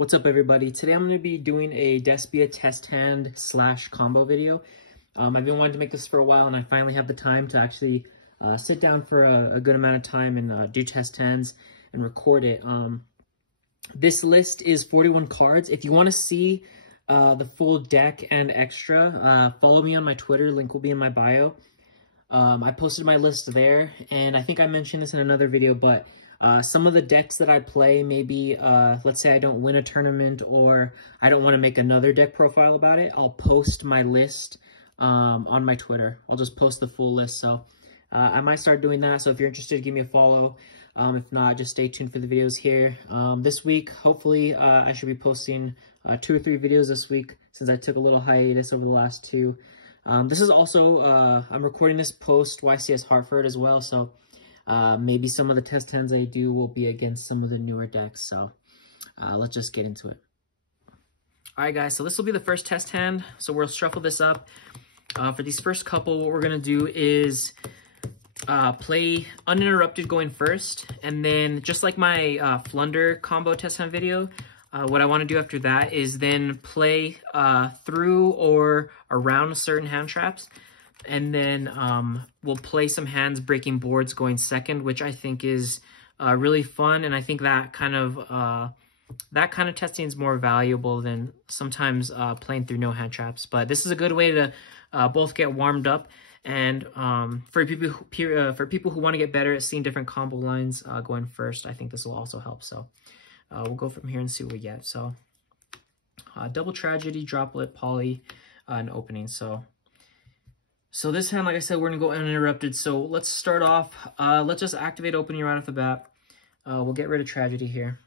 What's up, everybody? Today I'm going to be doing a Despia test hand / combo video. I've been wanting to make this for a while, and I finally have the time to actually sit down for a good amount of time and do test hands and record it. This list is 41 cards. If you want to see the full deck and extra, follow me on my Twitter. Link will be in my bio. I posted my list there, and I think I mentioned this in another video, but some of the decks that I play, maybe, let's say I don't win a tournament or I don't want to make another deck profile about it, I'll post my list on my Twitter. I'll just post the full list, so I might start doing that. So if you're interested, give me a follow. If not, just stay tuned for the videos here. This week, hopefully, I should be posting 2 or 3 videos this week since I took a little hiatus over the last 2. This is also, I'm recording this post YCS Hartford as well, so maybe some of the test hands I do will be against some of the newer decks, so let's just get into it. Alright guys, so this will be the first test hand, so we'll shuffle this up. For these first couple, what we're going to do is play uninterrupted going first, and then just like my Flunder combo test hand video, what I want to do after that is then play through or around certain hand traps, and then we'll play some hands breaking boards going second, which I think is really fun, and I think that kind of testing is more valuable than sometimes playing through no hand traps. But this is a good way to both get warmed up, and for people who want to get better at seeing different combo lines going first, I think this will also help. So we'll go from here and see what we get. So double tragedy, droplet, poly, and opening. So this hand, like I said, we're going to go uninterrupted. So let's start off. Let's just activate opening right off the bat. We'll get rid of tragedy here.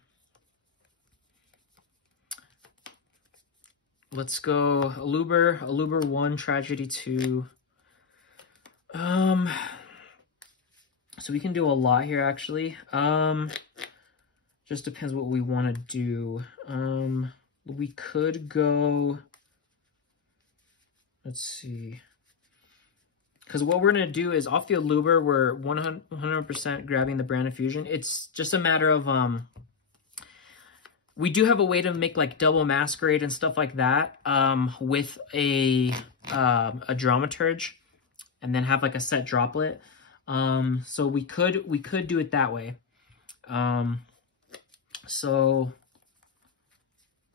Let's go Aluber 1, tragedy 2. So we can do a lot here, actually. Just depends what we want to do. We could go, let's see. Because what we're going to do is off the Aluber, we're 100% grabbing the Brand of Fusion. It's just a matter of, we do have a way to make like double Masquerade and stuff like that with a Dramaturge, and then have like a set droplet. So we could do it that way. But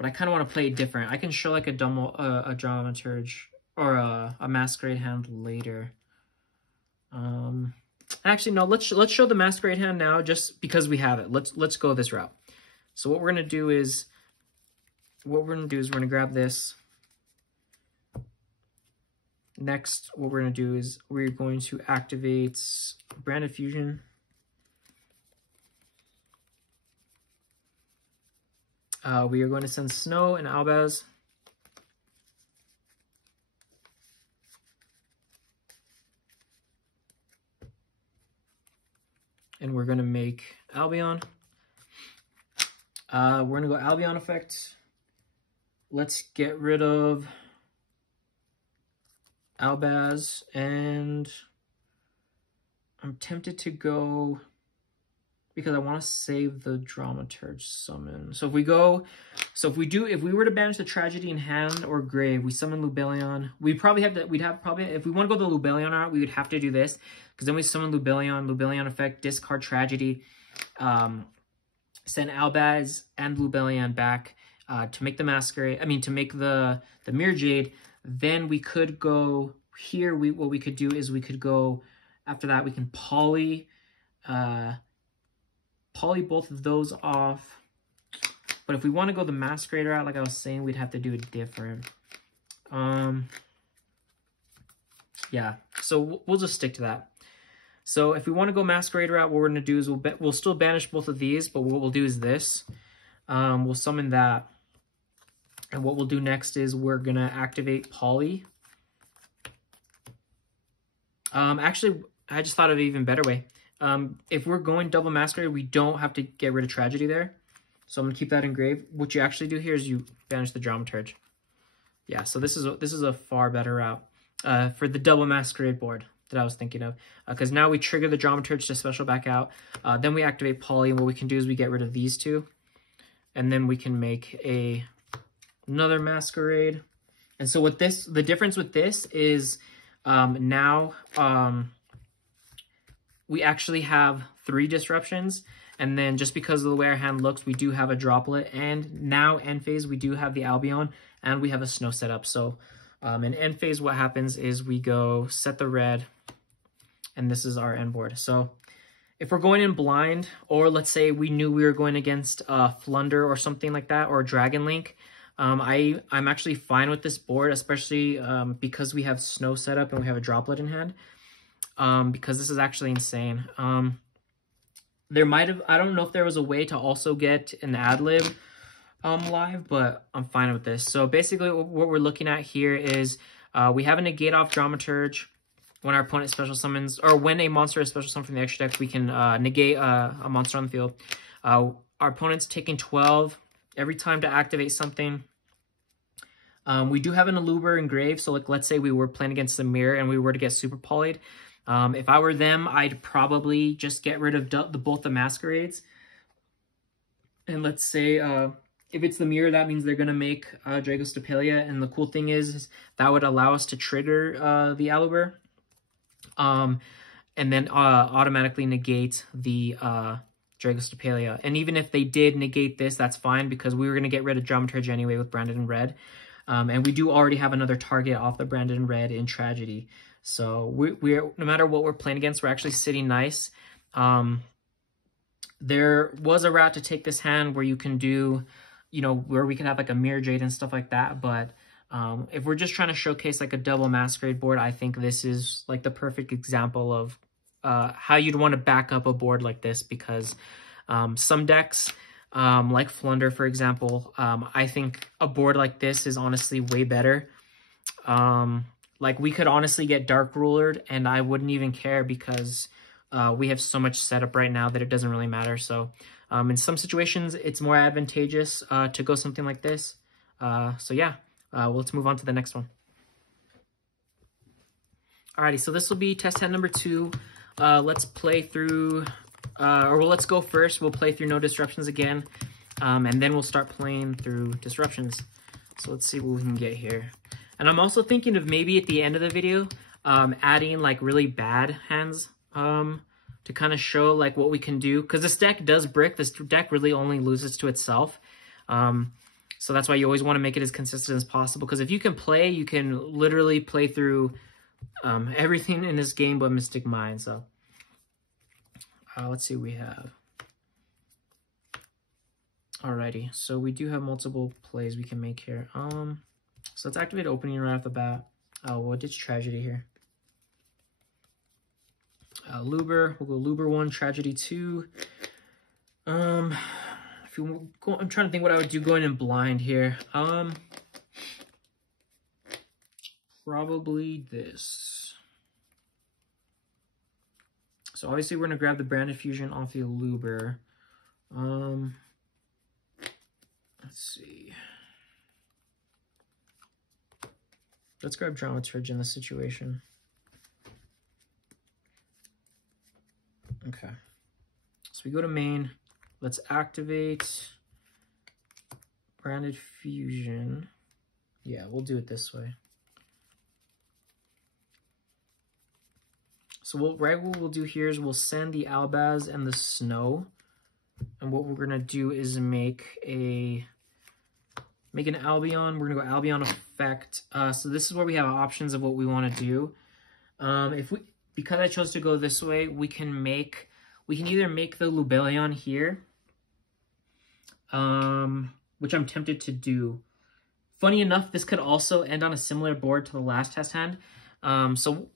I kind of want to play it different. I can show like a Dramaturge or a Masquerade hand later. Actually, no, let's show the Masquerade hand now, just because we have it. Let's go this route. So what we're gonna do is we're gonna grab this. Next, what we're gonna do is we're going to activate Brand of Fusion. We are going to send Snow and Albaz. And we're going to make Albion. We're going to go Albion effect. Let's get rid of Albaz. And I'm tempted to go, because I want to save the Dramaturge summon. So if we were to banish the tragedy in hand or grave, we summon Lubellion. We'd have probably, if we want to go the Lubellion route, we would have to do this, because then we summon Lubellion effect, discard tragedy, send Albaz and Lubellion back to make the Masquerade, to make the Mirror Jade. Then we could go here, what we could do is we could go, after that we can poly both of those off. But if we want to go the Masquerade route, like I was saying, we'd have to do it different. Yeah, so we'll just stick to that. So if we want to go Masquerade route, what we're going to do is we'll still banish both of these, but what we'll do is this. We'll summon that. And what we'll do next is we're going to activate poly. Actually, I just thought of an even better way. If we're going double Masquerade, we don't have to get rid of tragedy there. So I'm going to keep that engraved. What you actually do here is you banish the Dramaturge. Yeah, so this is a far better route for the double Masquerade board that I was thinking of. Because now we trigger the Dramaturge to special back out. Then we activate poly, and what we can do is we get rid of these two. and then we can make another Masquerade. And so with this, the difference with this is now we actually have 3 disruptions. And then just because of the way our hand looks, we do have a Droplet. And now end phase, we do have the Albion and we have a Snow setup. So in end phase, what happens is we go set the red, and this is our end board. So if we're going in blind, or let's say we knew we were going against Flunder or something like that, or Dragon Link, I'm actually fine with this board, especially because we have Snow set up and we have a Droplet in hand. Because this is actually insane. There might have, I don't know if there was a way to also get an ad lib live, but I'm fine with this. So basically what we're looking at here is we have a negate off Dramaturge. When our opponent special summons, or when a monster is special summoned from the extra deck, we can negate a monster on the field. Our opponent's taking 12 every time to activate something. We do have an Aluber engraved, so like let's say we were playing against the mirror and we were to get super polyed. If I were them, I'd probably just get rid of both the Masquerades. And let's say if it's the mirror, that means they're going to make Dragostapelia. And the cool thing is that would allow us to trigger the Aluber. And then automatically negate the Dragostapelia. And even if they did negate this, that's fine, because we were going to get rid of Dramaturge anyway with Branded in Red. And we do already have another target off the Branded in Red in Tragedy. So we're no matter what we're playing against, we're actually sitting nice. There was a route to take this hand where you can do, you know, where we can have like a Mirror Jade and stuff like that. But if we're just trying to showcase like a double Masquerade board, I think this is like the perfect example of how you'd want to back up a board like this, because some decks, like Flunder, for example, I think a board like this is honestly way better. Like we could honestly get Dark Rulered and I wouldn't even care, because we have so much setup right now that it doesn't really matter. So in some situations, it's more advantageous to go something like this. So yeah, let's move on to the next one. Alrighty, so this will be test hand number 2. Let's play through, let's go first. We'll play through no disruptions again, and then we'll start playing through disruptions. So let's see what we can get here. And I'm also thinking of maybe at the end of the video, adding like really bad hands to kind of show like what we can do. Because this deck does brick. This deck really only loses to itself. So that's why you always want to make it as consistent as possible. Because if you can play, you can literally play through everything in this game but Mystic Mind. So let's see what we have. Alrighty, so we do have multiple plays we can make here. So let's activate opening right off the bat. We'll ditch Tragedy here. Luber, we'll go Luber 1, Tragedy 2. If you go, I'm trying to think what I would do going in blind here. Probably this. So obviously we're gonna grab the Branded Fusion off the Luber. Let's see. Let's grab Dramaturge in this situation. Okay. So we go to main. Let's activate Branded Fusion. Yeah, we'll do it this way. So what we'll do here is we'll send the Albaz and the Snow. And what we're going to do is make an Albion. We're going to go Albion Effect. So this is where we have options of what we want to do. Because I chose to go this way, we can either make the Lubellion here, which I'm tempted to do. Funny enough, this could also end on a similar board to the last test hand. So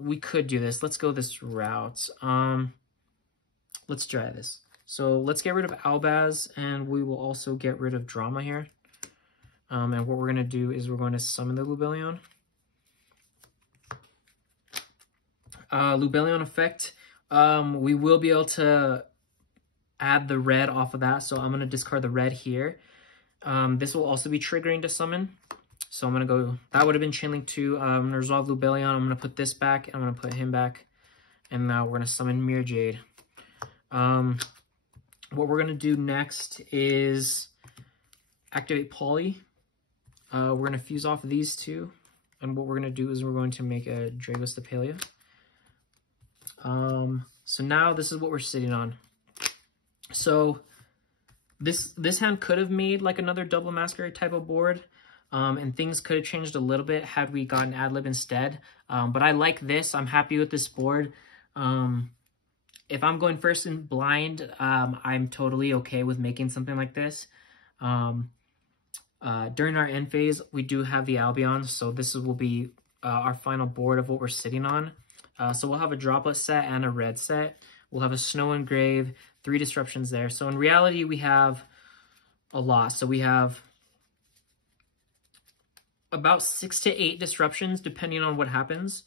we could do this. Let's go this route. Let's try this. So let's get rid of Albaz, and we will also get rid of Drama here. And what we're going to do is we're going to summon the Lubellion. Lubellion Effect. We will be able to add the red off of that, so I'm going to discard the red here. This will also be triggering to summon. So I'm going to go, that would have been Chain Link 2. I'm going to resolve Lubellion. I'm going to put this back, and I'm going to put him back. And now we're going to summon Mirror Jade. What we're going to do next is activate Poly. We're going to fuse off of these two. And what we're going to do is we're going to make a Despia. So now this is what we're sitting on. So this hand could have made like another double masquerade type of board. And things could have changed a little bit had we gotten ad lib instead. But I like this. I'm happy with this board. If I'm going first in blind, I'm totally okay with making something like this. During our end phase, we do have the Albion, so this will be our final board of what we're sitting on. So we'll have a droplet set and a red set. We'll have a snow engrave, 3 disruptions there. So in reality, we have a lot. So we have about 6 to 8 disruptions, depending on what happens.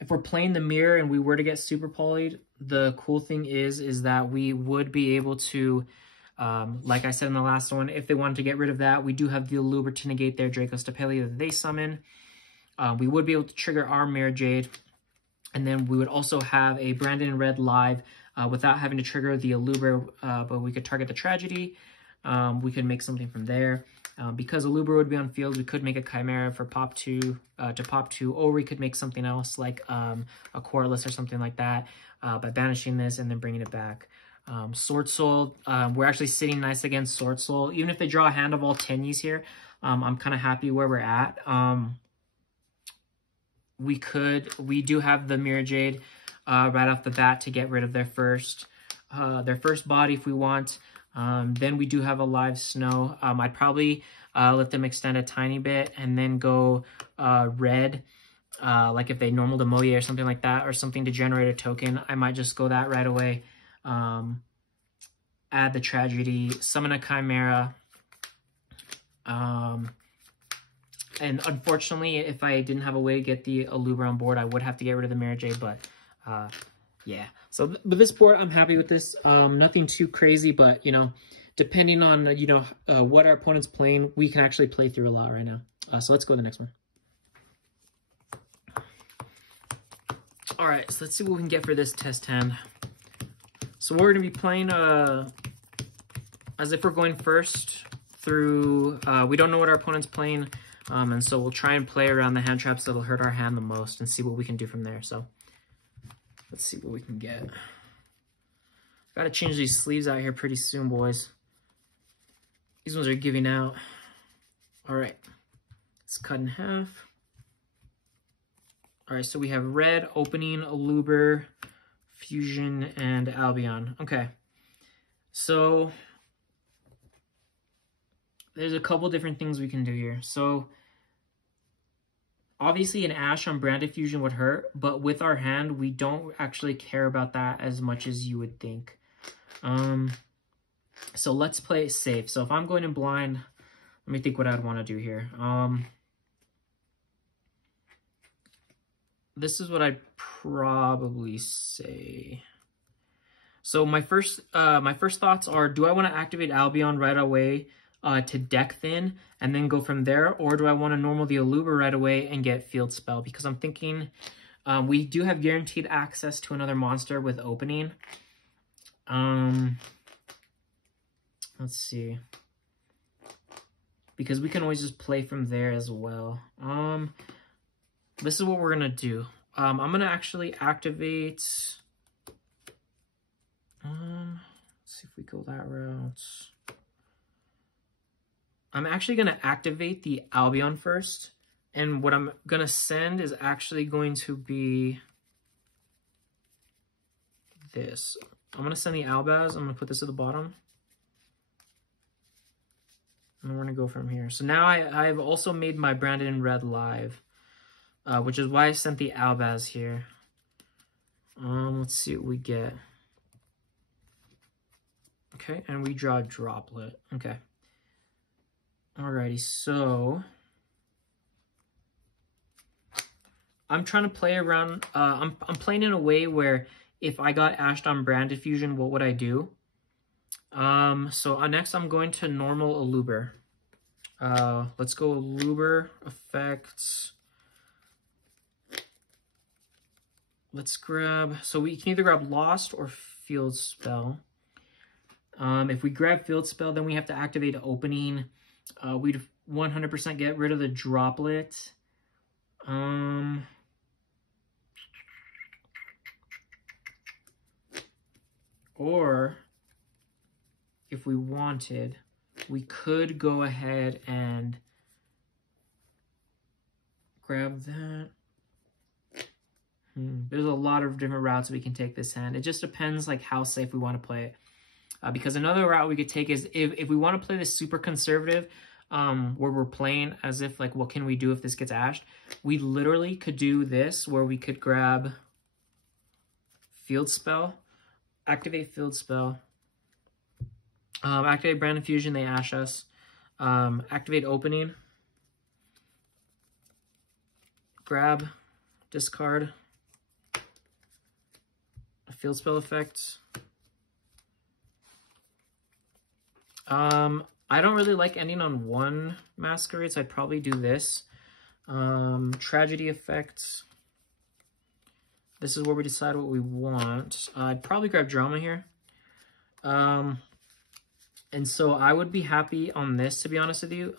If we're playing the mirror and we were to get super polyed, the cool thing is that we would be able to, like I said in the last one, if they wanted to get rid of that, we do have the Aluber to negate their Despia that they summon. We would be able to trigger our Mirror Jade, and then we would also have a Brandon in Red live without having to trigger the Aluber, but we could target the Tragedy. We could make something from there. Because Aluber would be on field, we could make a Chimera for pop 2, or we could make something else like a Coreless or something like that by banishing this and then bringing it back. Sword Soul, we're actually sitting nice against Sword Soul. Even if they draw a hand of all 10s here, I'm kind of happy where we're at. We do have the Mirror Jade right off the bat to get rid of their first body if we want. Then we do have a live Snow. I'd probably let them extend a tiny bit and then go red, like if they normal to Moye or something like that, or something to generate a token. I might just go that right away. Add the Tragedy, summon a Chimera. And unfortunately, if I didn't have a way to get the Aluber on board, I would have to get rid of the Mirror Jade, but yeah. So with this board, I'm happy with this. Nothing too crazy, but, you know, depending on, you know, what our opponent's playing, we can actually play through a lot right now. So let's go to the next one. All right, so let's see what we can get for this test hand. So we're going to be playing as if we're going first through, we don't know what our opponent's playing, and so we'll try and play around the hand traps that'll hurt our hand the most and see what we can do from there. So let's see what we can get. Got to change these sleeves out here pretty soon, boys. These ones are giving out. All right, let's cut in half. All right, so we have red, opening, Aluber, fusion, and Albion. Okay, so there's a couple different things we can do here. So obviously an Ash on branded fusion would hurt, but with our hand, we don't actually care about that as much as you would think. So let's play it safe. So if I'm going in blind, let me think what I'd want to do here. This is what I'd probably say. So my first thoughts are, do I want to activate Albion right away to deck thin and then go from there, or do I want to normal the Aluber right away and get field spell? Because I'm thinking we do have guaranteed access to another monster with opening. Let's see, because we can always just play from there as well. This is what we're gonna do. I'm gonna actually activate. Let's see if we go that route. I'm actually going to activate the Albion first, and what I'm going to send is actually going to be this. I'm going to send the Albaz. I'm going to put this at the bottom, and we're going to go from here. So now I've also made my Brandon in Red live, which is why I sent the Albaz here. Let's see what we get. Okay, and we draw a Droplet. Okay. Alrighty, so I'm trying to play around. I'm playing in a way where if I got Ashed on branded fusion, what would I do? So next I'm going to normal Aluber. Let's go Aluber effects. Let's grab. So we can either grab Lost or Field Spell. If we grab Field Spell, then we have to activate Opening. We'd 100% get rid of the Droplet. Or if we wanted, we could go ahead and grab that. There's a lot of different routes we can take this hand. It just depends like how safe we want to play it. Because another route we could take is if we want to play this super conservative, where we're playing as if like, what can we do if this gets ashed? We literally could do this where we could grab Field Spell, activate Field Spell, activate Brand Infusion, they ash us, activate Opening, grab, discard, a Field Spell effect. I don't really like ending on one Masquerade, so I'd probably do this. Tragedy effects. This is where we decide what we want. I'd probably grab Drama here. And so I would be happy on this, to be honest with you.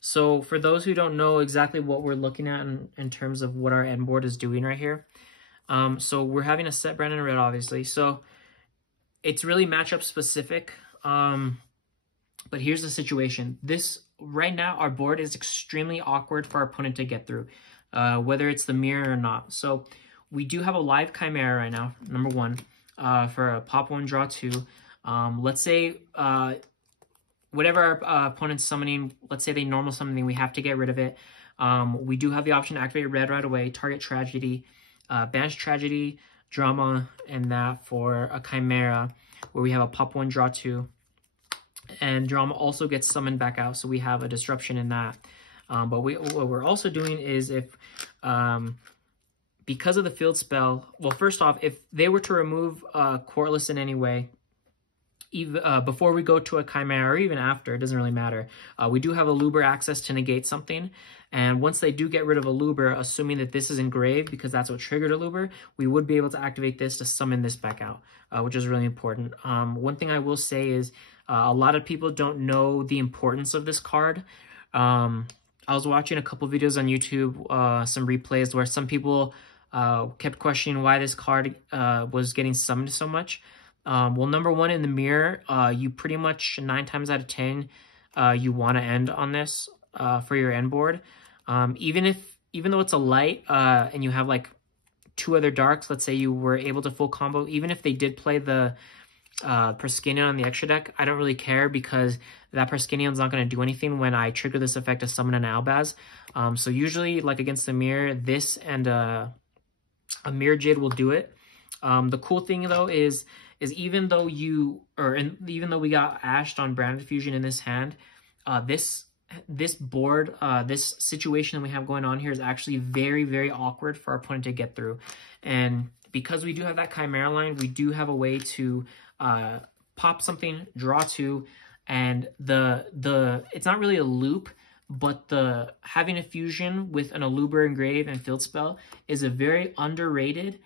So for those who don't know exactly what we're looking at in terms of what our end board is doing right here. So we're having a set Brandon Red, obviously. So it's really matchup specific. But here's the situation. Right now, our board is extremely awkward for our opponent to get through, whether it's the mirror or not. So we do have a live Chimera right now, number one, for a pop 1, draw 2. Let's say whatever our opponent's summoning, let's say they normal something, we have to get rid of it. We do have the option to activate red right away, target Tragedy, banish Tragedy, Drama, and that for a Chimera, where we have a pop 1, draw 2. And Drama also gets summoned back out, so we have a disruption in that. But what we're also doing is if, because of the Field Spell, well, first off, if they were to remove Courtless in any way, even, before we go to a Chimera, or even after, it doesn't really matter, we do have a Luber access to negate something. And once they do get rid of a Luber, assuming that this is engraved, because that's what triggered a Luber, we would be able to activate this to summon this back out, which is really important. One thing I will say is, a lot of people don't know the importance of this card. I was watching a couple videos on YouTube, some replays where some people kept questioning why this card was getting summoned so much. Well, number one, in the mirror, you pretty much 9 times out of 10, you want to end on this for your end board. Even though it's a light and you have like 2 other darks, let's say you were able to full combo, even if they did play the Perskinion on the extra deck, I don't really care, because that Perskinion's not going to do anything when I trigger this effect to summon an Albaz. So usually, like against the mirror, this and a Mirror Jade will do it. The cool thing though is even though even though we got ashed on Brand Fusion in this hand, this board, this situation that we have going on here is actually very, very awkward for our opponent to get through. And because we do have that Chimera line, we do have a way to pop something, draw 2, and it's not really a loop, but having a fusion with an Aluber Engrave and Field Spell is a very underrated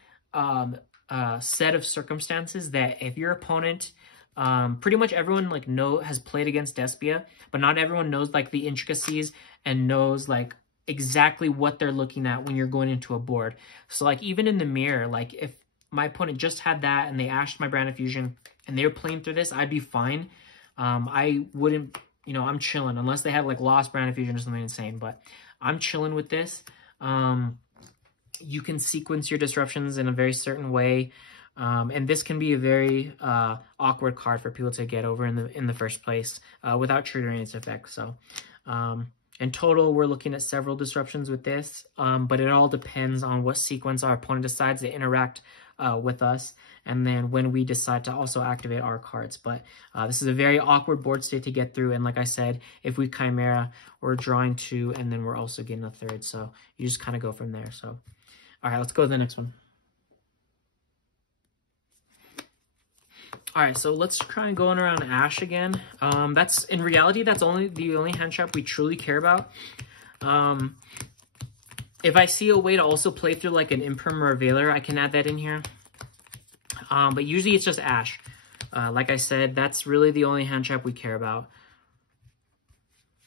set of circumstances that if your opponent, pretty much everyone like has played against Despia, but not everyone knows like the intricacies and knows like exactly what they're looking at when you're going into a board. So like even in the mirror, like if my opponent just had that and they ashed my Brand of Fusion and they were playing through this, I'd be fine. I wouldn't, I'm chilling unless they had like lost Brand of Fusion or something insane, but I'm chilling with this. You can sequence your disruptions in a very certain way. And this can be a very awkward card for people to get over in the first place without triggering its effect. So in total, we're looking at several disruptions with this, but it all depends on what sequence our opponent decides to interact with us, and then when we decide to also activate our cards. But this is a very awkward board state to get through, and like I said, if we Chimera, we're drawing 2, and then we're also getting a 3rd, so you just kind of go from there. So, all right, let's go to the next one. All right, so let's try and going around Ash again. That's in reality, that's the only hand trap we truly care about. If I see a way to also play through like an Imperm or a Veiler, I can add that in here. But usually it's just Ash. Like I said, that's really the only hand trap we care about.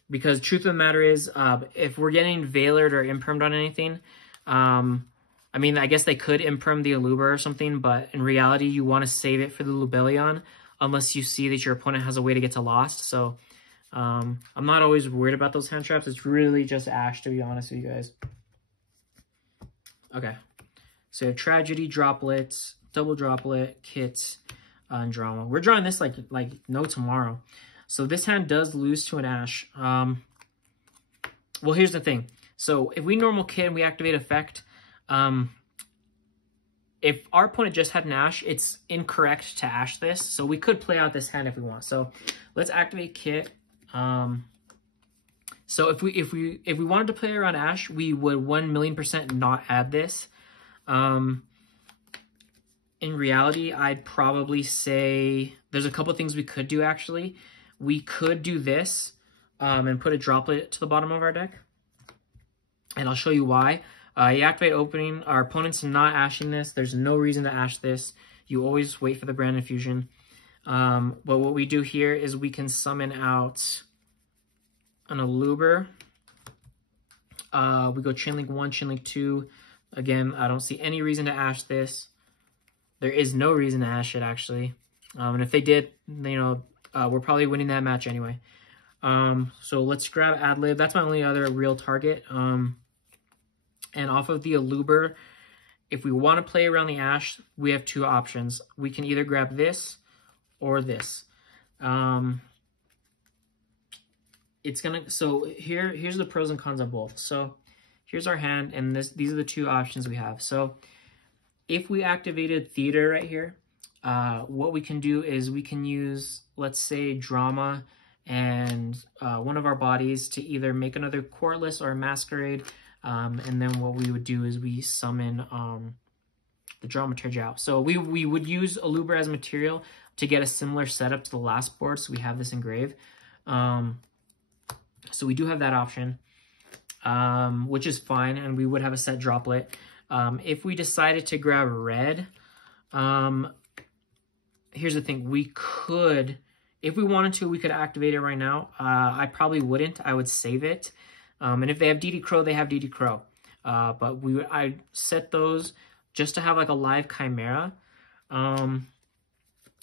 Because truth of the matter is, if we're getting Veilered or Impermed on anything, I mean, I guess they could Imperm the Aluber or something, but in reality, you want to save it for the Lubellion, unless you see that your opponent has a way to get to Lost. So I'm not always worried about those hand traps. It's really just Ash, to be honest with you guys. Okay, so Tragedy, Droplets, Double Droplet, Kit, and Drama. We're drawing this like no tomorrow. So this hand does lose to an Ash. Well, here's the thing. So if we normal Kit and we activate Effect, if our opponent just had an Ash, it's incorrect to Ash this. So we could play out this hand if we want. So let's activate Kit. So if we wanted to play around Ash, we would 1,000,000% not add this. In reality, I'd probably say there's a couple things we could do actually. We could do this and put a Droplet to the bottom of our deck. And I'll show you why. You activate Opening. Our opponent's not ashing this. There's no reason to ash this. You always wait for the Brand Infusion. But what we do here is we can summon out an Aluber. We go Chainlink 1, Chainlink 2. Again, I don't see any reason to ash this. There is no reason to ash it, actually. And if they did, you know, we're probably winning that match anyway. So let's grab Adlib. That's my only other real target. And off of the Aluber, if we want to play around the Ash, we have two options. We can either grab this or this. So here's the pros and cons of both. So here's our hand, and these are the two options we have. So if we activated Theater right here, what we can do is we can use, let's say, Drama and one of our bodies to either make another Courtless or a Masquerade. And then what we would do is we summon the Dramaturge out. So we would use Aluber as material to get a similar setup to the last board, so we have this engrave. So we do have that option, which is fine, and we would have a set Droplet. If we decided to grab red, here's the thing. We could, if we wanted to, we could activate it right now. I probably wouldn't. I would save it. And if they have DD Crow, they have DD Crow. But I set those just to have like a live Chimera.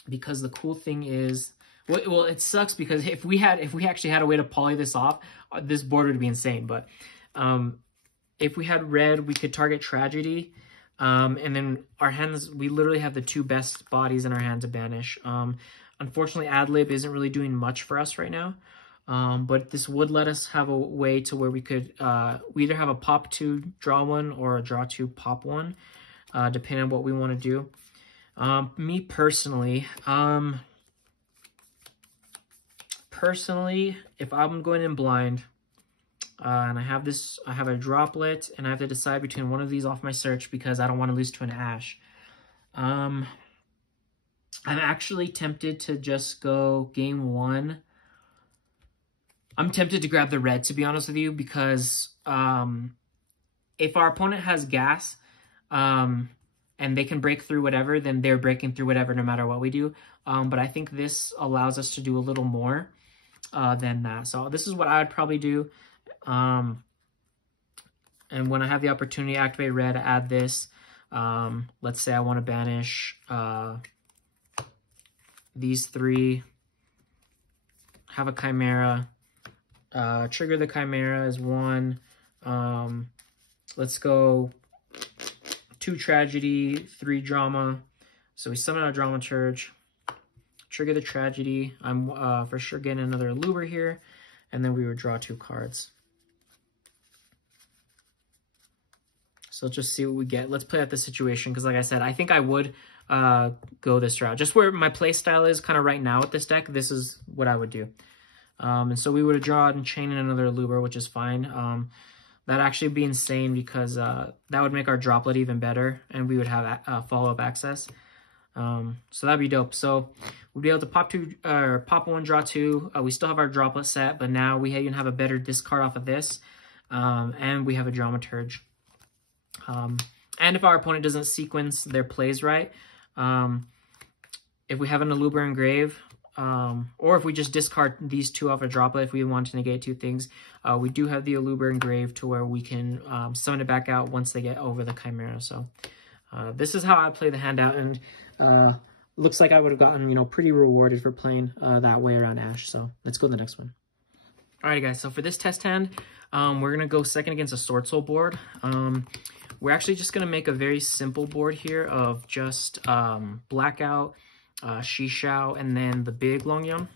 Because the cool thing is, well, it sucks because if we actually had a way to poly this off, this board would be insane. But if we had red, we could target Tragedy. And then our hands, we literally have the two best bodies in our hand to banish. Unfortunately, Adlib isn't really doing much for us right now. But this would let us have a way to where we could we either have a pop 2, draw 1, or a draw 2, pop 1, depending on what we want to do. Me personally, if I'm going in blind, and I have a Droplet, and I have to decide between one of these off my search because I don't want to lose to an Ash. I'm actually tempted to just go game 1. I'm tempted to grab the red, to be honest with you, because if our opponent has gas and they can break through whatever, then they're breaking through whatever no matter what we do. But I think this allows us to do a little more than that. So this is what I would probably do. And when I have the opportunity to activate red, add this. Let's say I want to banish these 3, have a Chimera. Trigger the Chimera as 1. Let's go 2 Tragedy, 3 Drama. So we summon our Dramaturge, trigger the Tragedy. I'm for sure getting another Aluber here, and then we would draw 2 cards. So let's just see what we get. Let's play out the situation, because like I said, I think I would go this route. Just where my play style is kind of right now with this deck, this is what I would do. And so we would have drawn and chain in another Aluber, which is fine. That'd actually be insane because that would make our Droplet even better, and we would have follow-up access. So that'd be dope. So we'd be able to pop 2 or pop 1, draw 2. We still have our Droplet set, but now we even have a better discard off of this, and we have a Dramaturge. And if our opponent doesn't sequence their plays right, if we have an Aluber Engrave, or if we just discard these two off a droplet, if we want to negate two things, we do have the Aluber Engrave to where we can summon it back out once they get over the Chimera. So this is how I play the hand out, and looks like I would have gotten, you know, pretty rewarded for playing that way around Ash. So let's go to the next one. Alrighty guys, so for this test hand, we're going to go second against a Sword Soul board. We're actually just going to make a very simple board here of just Blackout, Shishao, and then the big Long Yum.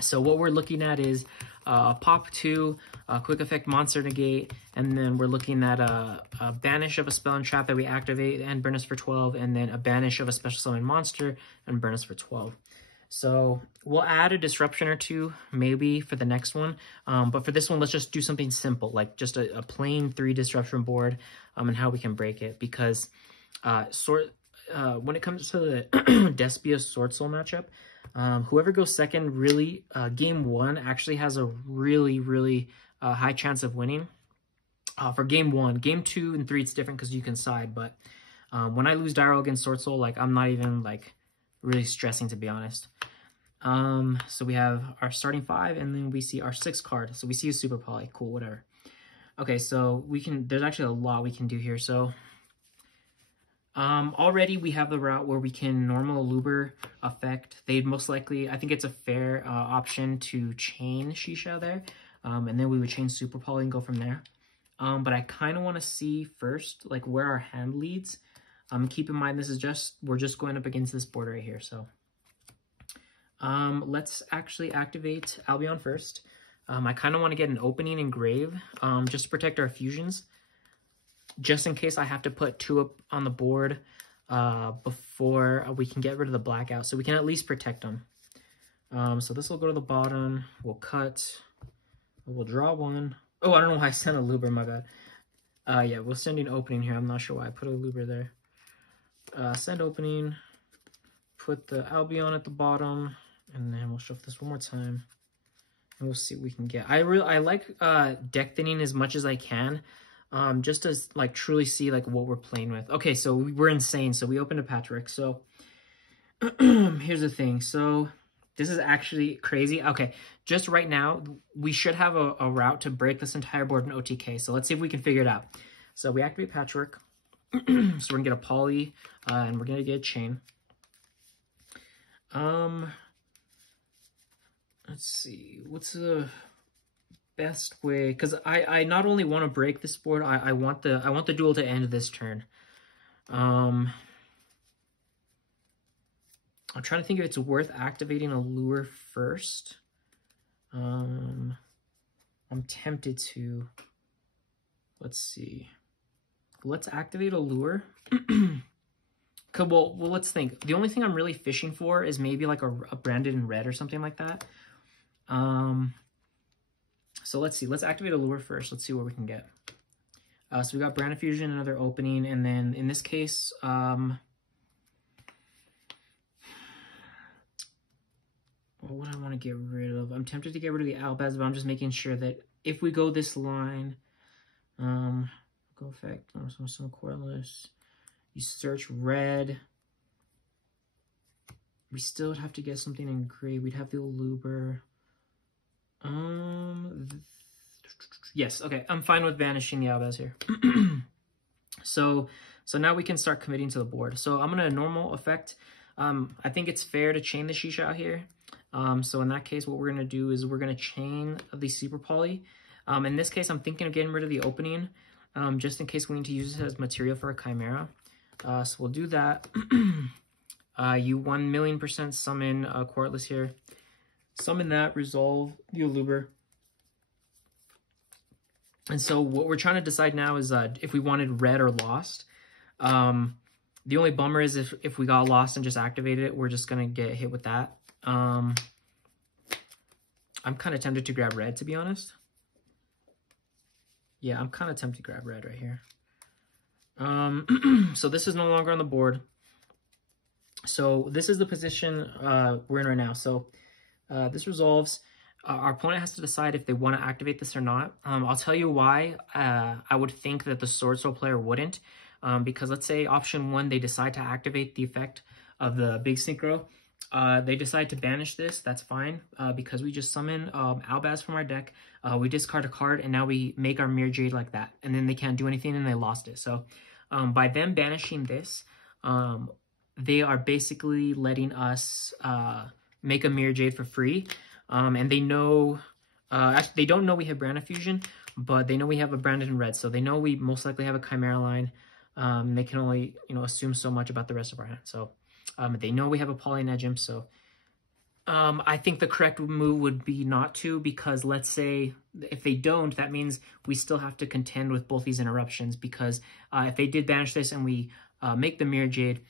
So what we're looking at is Pop 2, Quick Effect Monster Negate, and then we're looking at a Banish of a Spell and Trap that we activate and burn us for 12, and then a Banish of a Special Summon Monster and burn us for 12. So we'll add a Disruption or two, maybe, for the next one. But for this one, let's just do something simple, like just a plain 3 Disruption board, and how we can break it. Because when it comes to the Despia Sword Soul matchup, whoever goes second, really, game 1 actually has a really high chance of winning. For game 1, game 2 and 3, it's different because you can side. But when I lose Dire against Sword Soul, like, I'm not even like really stressing, to be honest. So we have our starting 5, and then we see our 6th card. So we see a Super Poly. Cool, whatever. Okay, so there's actually a lot we can do here. So already we have the route where we can normal Aluber effect. They'd most likely, I think it's a fair option to chain Shisha there. And then we would chain Super Poly and go from there. But I kind of want to see first, like, where our hand leads. Keep in mind, we're just going up against this board right here. So let's actually activate Albion first. I kind of want to get an opening Engrave, just to protect our fusions, just in case I have to put 2 up on the board before we can get rid of the Blackout, so we can at least protect them. So this will go to the bottom. We'll cut. We'll draw 1. Oh, I don't know why I sent a Luber, my bad. Yeah, we'll send an opening here. I'm not sure why I put a Luber there. Send opening, put the Albion at the bottom, and then we'll shuffle this one more time, and we'll see what we can get. I like deck thinning as much as I can, just to like truly see like what we're playing with. Okay, so we're insane. So we opened a Patrick. So here's the thing. So this is actually crazy. Okay, just right now, we should have a route to break this entire board in OTK. So let's see if we can figure it out. So we activate Patrick. So we're gonna get a Poly, and we're gonna get a chain. Let's see, what's the best way? Because I not only want to break this board, I want the duel to end this turn. I'm trying to think if it's worth activating a lure first. I'm tempted to. Let's see. Let's activate a lure. Well, let's think. The only thing I'm really fishing for is maybe like a branded in red or something like that. So let's see. Let's activate a lure first. Let's see what we can get. So we got Brand Fusion, another opening, and then in this case, what would I want to get rid of? I'm tempted to get rid of the Albaz, but I'm just making sure that if we go this line, go effect, some cordless. You search red. We still would have to get something in gray. We'd have the Aluber. Yes, okay. I'm fine with banishing the Albaz here. So now we can start committing to the board. So I'm gonna normal effect. I think it's fair to chain the Shisha out here. So in that case, what we're gonna do is we're gonna chain the Super Poly. In this case, I'm thinking of getting rid of the opening, just in case we need to use it as material for a Chimera. So we'll do that. You 1,000,000% summon Quartless here. Summon that, resolve the Aluber. And so what we're trying to decide now is if we wanted red or lost. The only bummer is if we got lost and just activated it, we're just going to get hit with that. I'm kind of tempted to grab red, to be honest. Yeah, I'm kind of tempted to grab red right here. So this is no longer on the board. So this is the position we're in right now. So this resolves. Our opponent has to decide if they want to activate this or not. I'll tell you why I would think that the Sword Soul player wouldn't. Because let's say option 1, they decide to activate the effect of the big synchro. They decide to banish this, that's fine, because we just summon Albaz from our deck, we discard a card, and now we make our Mirror Jade like that, and then they can't do anything, and they lost it. So by them banishing this, they are basically letting us make a Mirror Jade for free, and they know, actually they don't know we have Brand Fusion, but they know we have a Branded in red, so they know we most likely have a Chimera line. They can only, assume so much about the rest of our hand, so... they know we have a Poly Negim, so I think the correct move would be not to, because let's say if they don't, that means we still have to contend with both these interruptions, because if they did banish this and we make the Mirror Jade,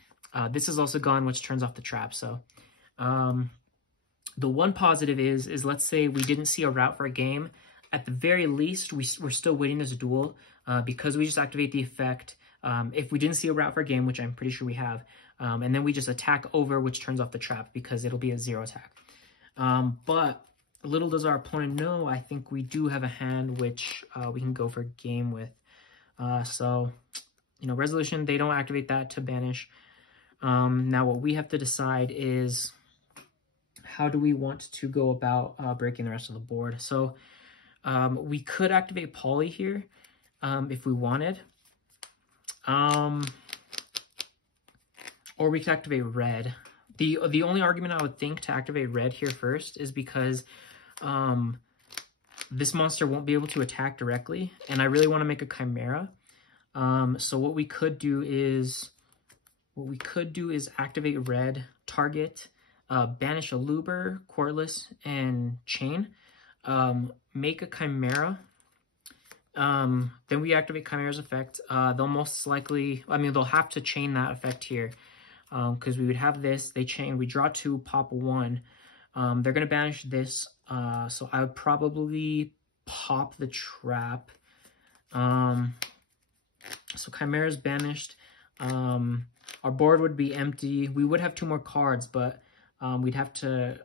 this is also gone, which turns off the trap. So the one positive is let's say we didn't see a route for a game. At the very least, we're still winning this duel because we just activate the effect. If we didn't see a route for a game, which I'm pretty sure we have, and then we just attack over, which turns off the trap because it'll be a 0 attack. But little does our opponent know, I think we do have a hand which we can go for game with. So, Resolution, they don't activate that to banish. Now what we have to decide is how do we want to go about breaking the rest of the board. So we could activate Poly here if we wanted. Or we could activate red. The only argument I would think to activate red here first is because this monster won't be able to attack directly, and I really want to make a Chimera. So what we could do is activate red, target, banish a Luber, Quartles, and Chain, make a Chimera. Then we activate Chimera's effect. They'll most likely, they'll have to chain that effect here. Because we would have this, they chain, we draw 2, pop 1. They're going to banish this, so I would probably pop the trap. So Chimera's banished. Our board would be empty. We would have 2 more cards, but we have to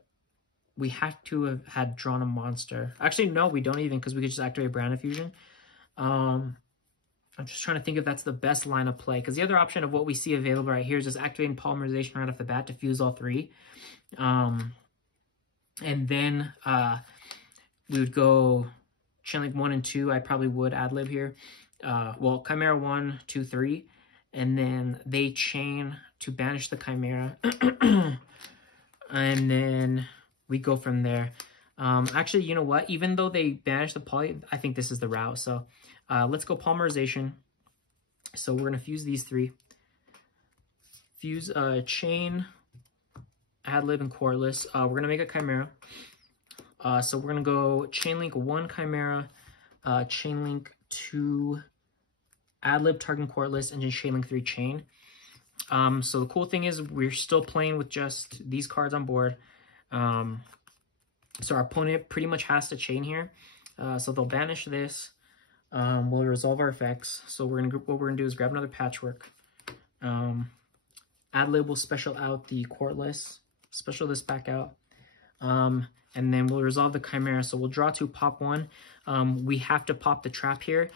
have had drawn a monster. Actually, no, we don't even, because we could just activate Brand Fusion. I'm just trying to think if that's the best line of play, because the other option of what we see available right here is just activating Polymerization right off the bat to fuse all 3. And then we would go Chainlink 1 and 2. I probably would ad-lib here. Well, Chimera 1, 2, 3. And then they chain to banish the Chimera. And then we go from there. Actually, you know what? Even though they banish the Poly, I think this is the route. So let's go Polymerization. So we're going to fuse these 3. Fuse Chain, Adlib, and Quartles. We're going to make a Chimera. So we're going to go Chainlink 1 Chimera, Chainlink 2 Adlib, target Quartles, and just Chainlink 3 Chain. So the cool thing is we're still playing with just these cards on board. So our opponent pretty much has to chain here. So they'll banish this. We'll resolve our effects. So what we're gonna do is grab another Patchwork. Adlib will special out the Quartles, special this back out. And then we'll resolve the Chimera. So we'll draw 2, pop 1. We have to pop the trap here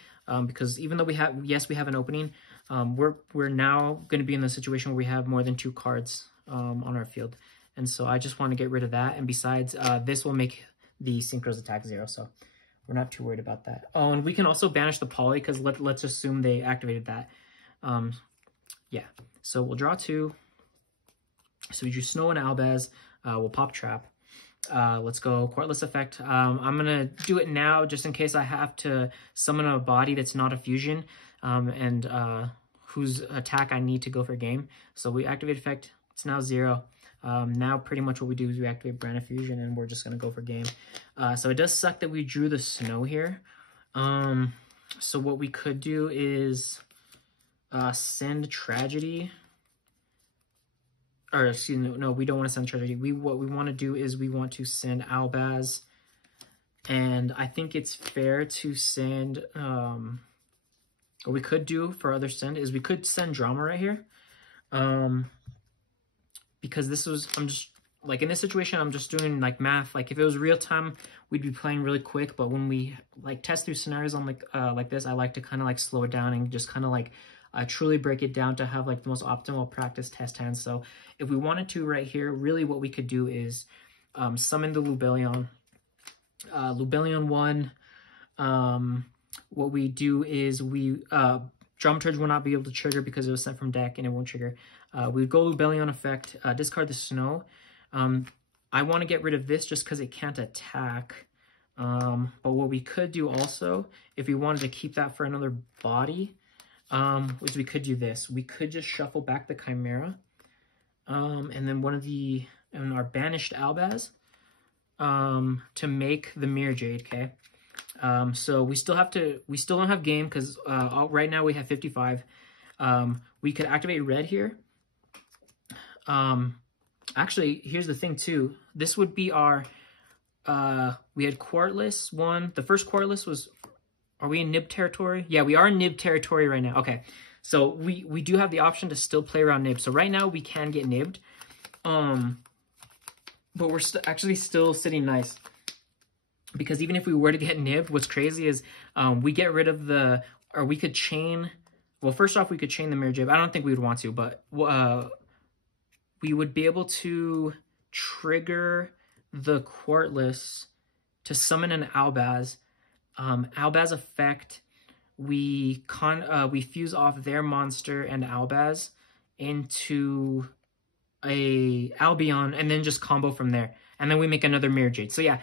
because even though we have an opening, we're now going to be in the situation where we have more than 2 cards on our field. And so I just want to get rid of that. And besides, this will make the Synchros attack 0. So we're not too worried about that. Oh, and we can also banish the Poly because let's assume they activated that. Yeah, so we'll draw 2. So we drew Snow and Albaz. We'll pop trap. Let's go Quartles effect. I'm going to do it now just in case I have to summon a body that's not a fusion and whose attack I need to go for game. So we activate effect. It's now 0. Now pretty much what we do is we activate Brand Fusion and we're just going to go for game. So it does suck that we drew the Snow here. So what we could do is send Tragedy. Or excuse me, no, we don't want to send Tragedy. What we want to do is we want to send Albaz. And I think it's fair to send, what we could do for other send is we could send Drama right here. Because this was, I'm just, like in this situation, I'm just doing like math. Like if it was real time, we'd be playing really quick. But when we like test through scenarios on like this, I like to kind of like slow it down and just kind of like truly break it down to have like the most optimal practice test hands. So if we wanted to right here, really what we could do is summon the Lubellion. Lubellion 1, what we do is we, Dramaturge will not be able to trigger because it was sent from deck and it won't trigger. We would go Lubellion effect, discard the Snow. I want to get rid of this just because it can't attack. But what we could do also, if we wanted to keep that for another body, is we could do this. We could just shuffle back the Chimera, and then our banished Albaz, to make the Mirror Jade, okay? So we still don't have game because right now we have 55. We could activate red here. Actually, here's the thing too. This would be our, we had Quartless one. The first Quartless was, are we in Nib territory? Yeah, we are in Nib territory right now. Okay, so we do have the option to still play around Nib. So right now we can get nibbed. But we're actually still sitting nice. Because even if we were to get nibbed, what's crazy is we get rid of or we could chain, well, first off, we could chain the Mirror Jade. I don't think we would want to, but we would be able to trigger the Quartless to summon an Albaz. Albaz effect, we fuse off their monster and Albaz into a Albion and then just combo from there. And then we make another Mirror Jade. So yeah,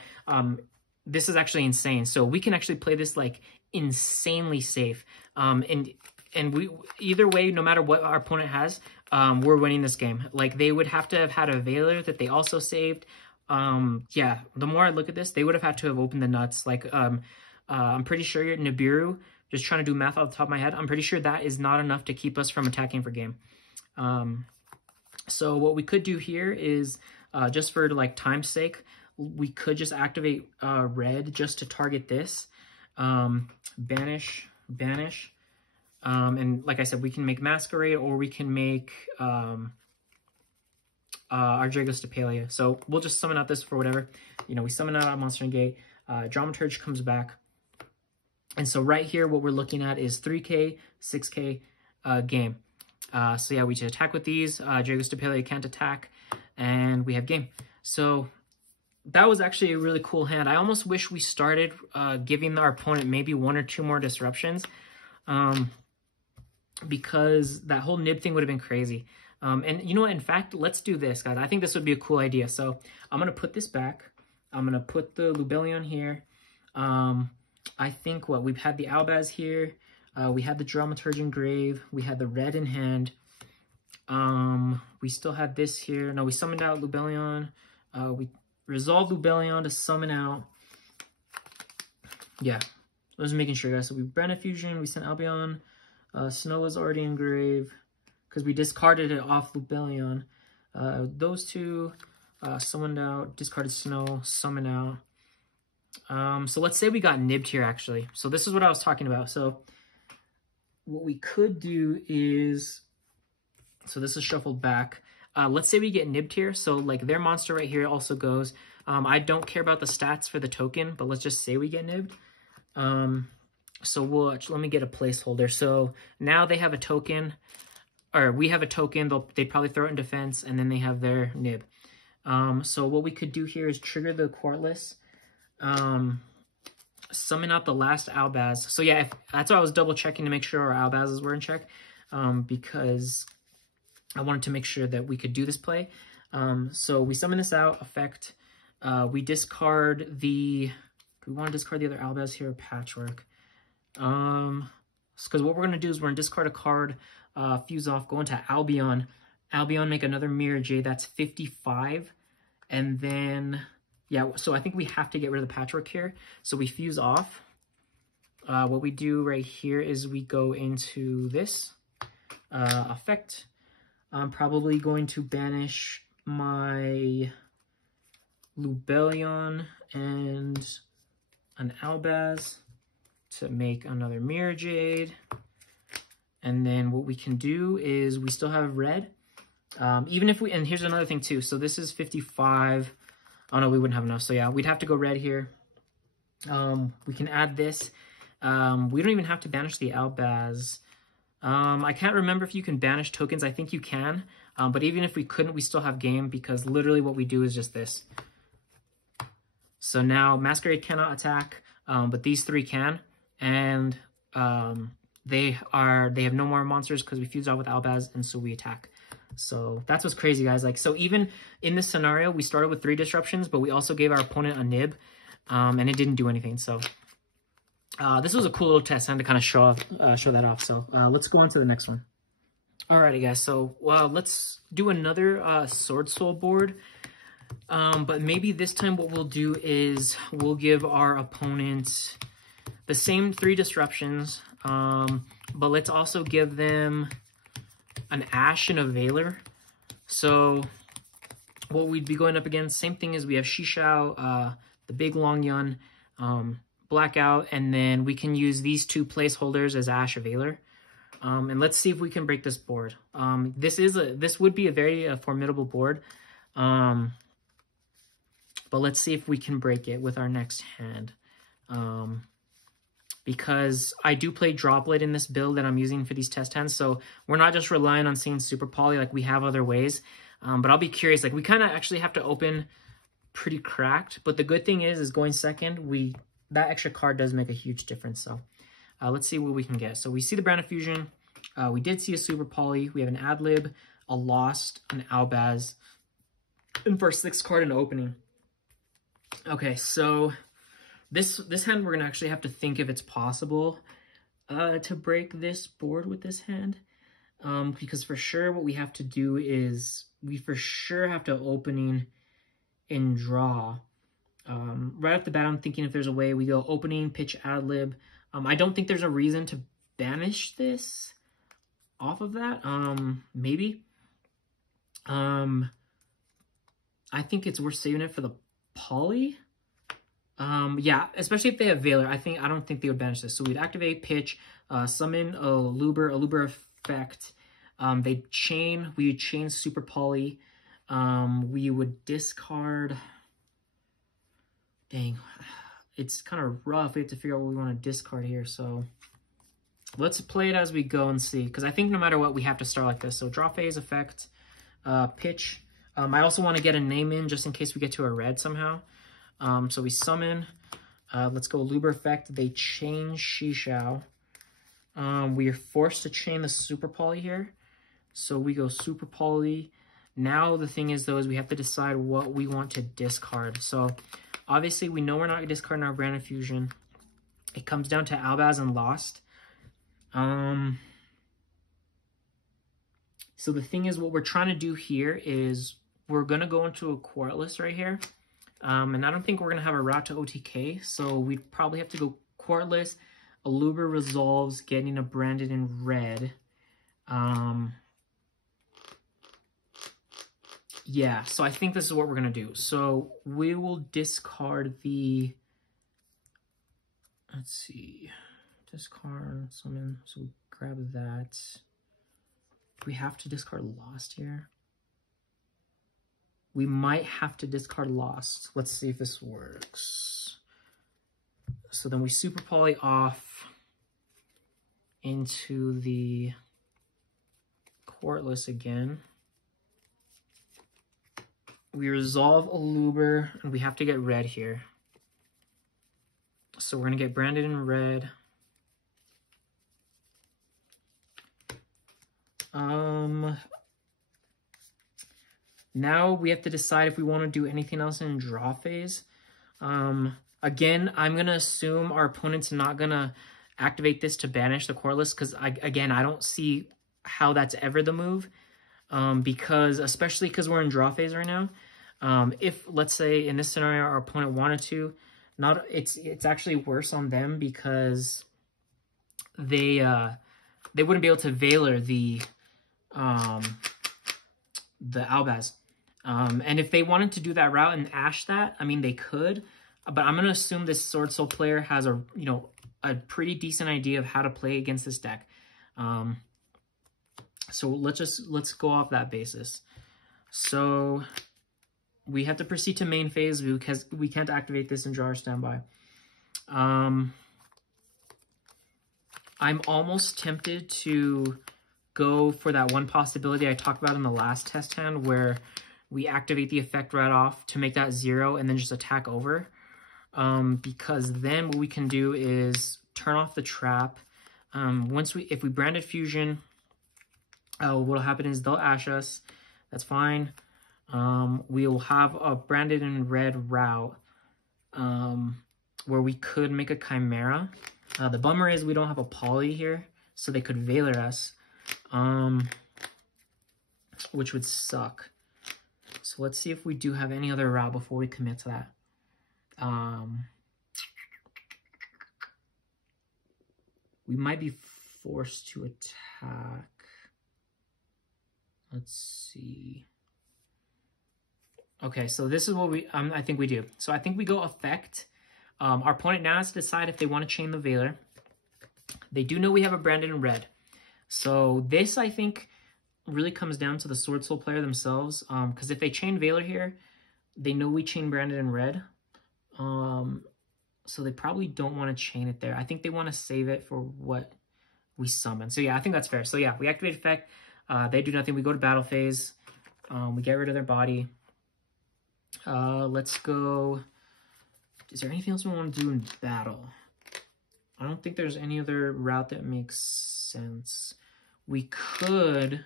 this is actually insane. So we can actually play this like insanely safe. And we, either way, no matter what our opponent has, we're winning this game. Like they would have to have had a Veiler that they also saved. Yeah, the more I look at this, they would have had to have opened the nuts. Like I'm pretty sure Nibiru, just trying to do math off the top of my head, I'm pretty sure that is not enough to keep us from attacking for game. So what we could do here is, just for like time's sake, we could just activate red just to target this. Banish. And like I said, we can make Masquerade or we can make our Dragos Despia. So we'll just summon out this for whatever. You know, we summon out our Monster and Gate. Dramaturge comes back. And so right here, what we're looking at is 3K, 6K game. So yeah, we just attack with these. Dragos Despia can't attack, and we have game. So that was actually a really cool hand. I almost wish we started giving our opponent maybe 1 or 2 more disruptions, because that whole nib thing would have been crazy. And you know what? In fact, let's do this, guys. I think this would be a cool idea. So I'm going to put this back. I'm going to put the Lubellion here. I think we've had the Albaz here. We had the Dramaturge in grave. We had the red in hand. We still had this here. No, we summoned out Lubellion. We resolved Lubellion to summon out. Yeah, I was making sure, guys. So we Brand Fusion. We sent Albion. Snow was already in grave because we discarded it off Lubellion. Those two summoned out, discarded Snow, summon out. So let's say we got nibbed here, actually. So this is what I was talking about. So what we could do is, so this is shuffled back. Let's say we get nibbed here. So like their monster right here also goes. I don't care about the stats for the token, but let's just say we get nibbed. So let me get a placeholder. So now they have a token, or we have a token. They'd probably throw it in defense, and then they have their nib. So what we could do here is trigger the Quartless. Summon out the last Albaz. So yeah, that's why I was double checking to make sure our Albazes were in check, because I wanted to make sure that we could do this play. So we summon this out, effect. We discard we want to discard the other Albaz here, Patchwork. Because what we're going to do is we're going to discard a card, fuse off, go into Albion. Albion, make another Mirror Jade, that's 55. And then, yeah, so I think we have to get rid of the Patchwork here. So we fuse off. What we do right here is we go into this effect. I'm probably going to banish my Lubellion and an Albaz to make another Mirror Jade. And then what we can do is we still have red. Even if and here's another thing too. So this is 55. Oh no, we wouldn't have enough. So yeah, we'd have to go red here. We can add this. We don't even have to banish the Albaz. I can't remember if you can banish tokens. I think you can. But even if we couldn't, we still have game because literally what we do is just this. So now Masquerade cannot attack, but these three can. And they have no more monsters because we fused out with Albaz, and so we attack. So that's what's crazy, guys. Like, so even in this scenario, we started with 3 disruptions, but we also gave our opponent a nib, and it didn't do anything. So this was a cool little test and to kind of show that off. So let's go on to the next one. Alrighty, guys. So let's do another Sword Soul board. But maybe this time what we'll do is we'll give our opponent the same 3 disruptions, but let's also give them an Ash and a Veiler. So what we'd be going up against, same thing as we have Shishao, the Big Long Yun, Blackout, and then we can use these 2 placeholders as Ash or Veiler. And let's see if we can break this board. This would be a very formidable board. But let's see if we can break it with our next hand. Because I do play Droplet in this build that I'm using for these test hands, so we're not just relying on seeing Super Poly, like we have other ways. But I'll be curious, like we kind of actually have to open pretty cracked, but the good thing is going second, that extra card does make a huge difference. So let's see what we can get. So we see the Brand of Fusion, we did see a Super Poly, we have an Adlib, a Lost, an Albaz, and for our 6th card in opening. Okay, so this hand, we're going to actually have to think if it's possible to break this board with this hand. Because for sure what we have to do is we for sure have to opening and draw. Right off the bat, I'm thinking if there's a way we go opening, pitch, Adlib. I don't think there's a reason to banish this off of that. Maybe. I think it's worth saving it for the Poly. Yeah, especially if they have Veiler. I don't think they would banish this. So we'd activate, pitch, summon a Luber effect. We would chain Super Poly. We would discard. Dang, it's kind of rough. We have to figure out what we want to discard here. So let's play it as we go and see. Because I think no matter what, we have to start like this. So draw phase effect, pitch. I also want to get a name in just in case we get to a red somehow. So we summon. Let's go Luber effect. They chain Shishao. We are forced to chain the Super Poly here. So we go Super Poly. Now the thing is, though, is we have to decide what we want to discard. So obviously we know we're not discarding our Brand of Fusion. It comes down to Albaz and Lost. So the thing is, what we're trying to do here is we're going to go into a Quartless right here. And I don't think we're going to have a route to OTK. So we'd probably have to go Quartless. Aluber resolves, getting a branded in red. Yeah, so I think this is what we're going to do. So we will discard the... Let's see. Discard, summon. So we grab that. We have to discard Lost here. We might have to discard Lost. Let's see if this works. So then we Super Poly off into the Quartless again. We resolve Aluber, and we have to get red here. So we're going to get branded in red. Now we have to decide if we want to do anything else in draw phase. Again, I'm going to assume our opponent's not going to activate this to banish the Quartless, because, again, I don't see how that's ever the move. Especially because we're in draw phase right now. If, let's say, in this scenario, our opponent wanted to, it's actually worse on them because they wouldn't be able to Veiler the Albaz. And if they wanted to do that route and Ash that, I mean, they could. But I'm going to assume this Sword Soul player has a pretty decent idea of how to play against this deck. So let's go off that basis. So we have to proceed to main phase because we can't activate this and draw our standby. I'm almost tempted to go for that one possibility I talked about in the last test hand where we activate the effect right off to make that 0 and then just attack over. Because then what we can do is turn off the trap. If we branded fusion, what'll happen is they'll ash us. That's fine. We will have a branded in red route where we could make a chimera. The bummer is we don't have a poly here, so they could Veiler us, which would suck. So let's see if we do have any other route before we commit to that. We might be forced to attack. Let's see. Okay, so this is what I think we do. So I think we go effect. Our opponent now has to decide if they want to chain the Veiler. They do know we have a branded in red. So this, I think, really comes down to the Sword Soul player themselves. Because if they chain Veiler here, they know we chain branded in red. So they probably don't want to chain it there. I think they want to save it for what we summon. So yeah, I think that's fair. So yeah, we activate effect. They do nothing. We go to battle phase. We get rid of their body. Let's go. Is there anything else we want to do in battle? I don't think there's any other route that makes sense. We could...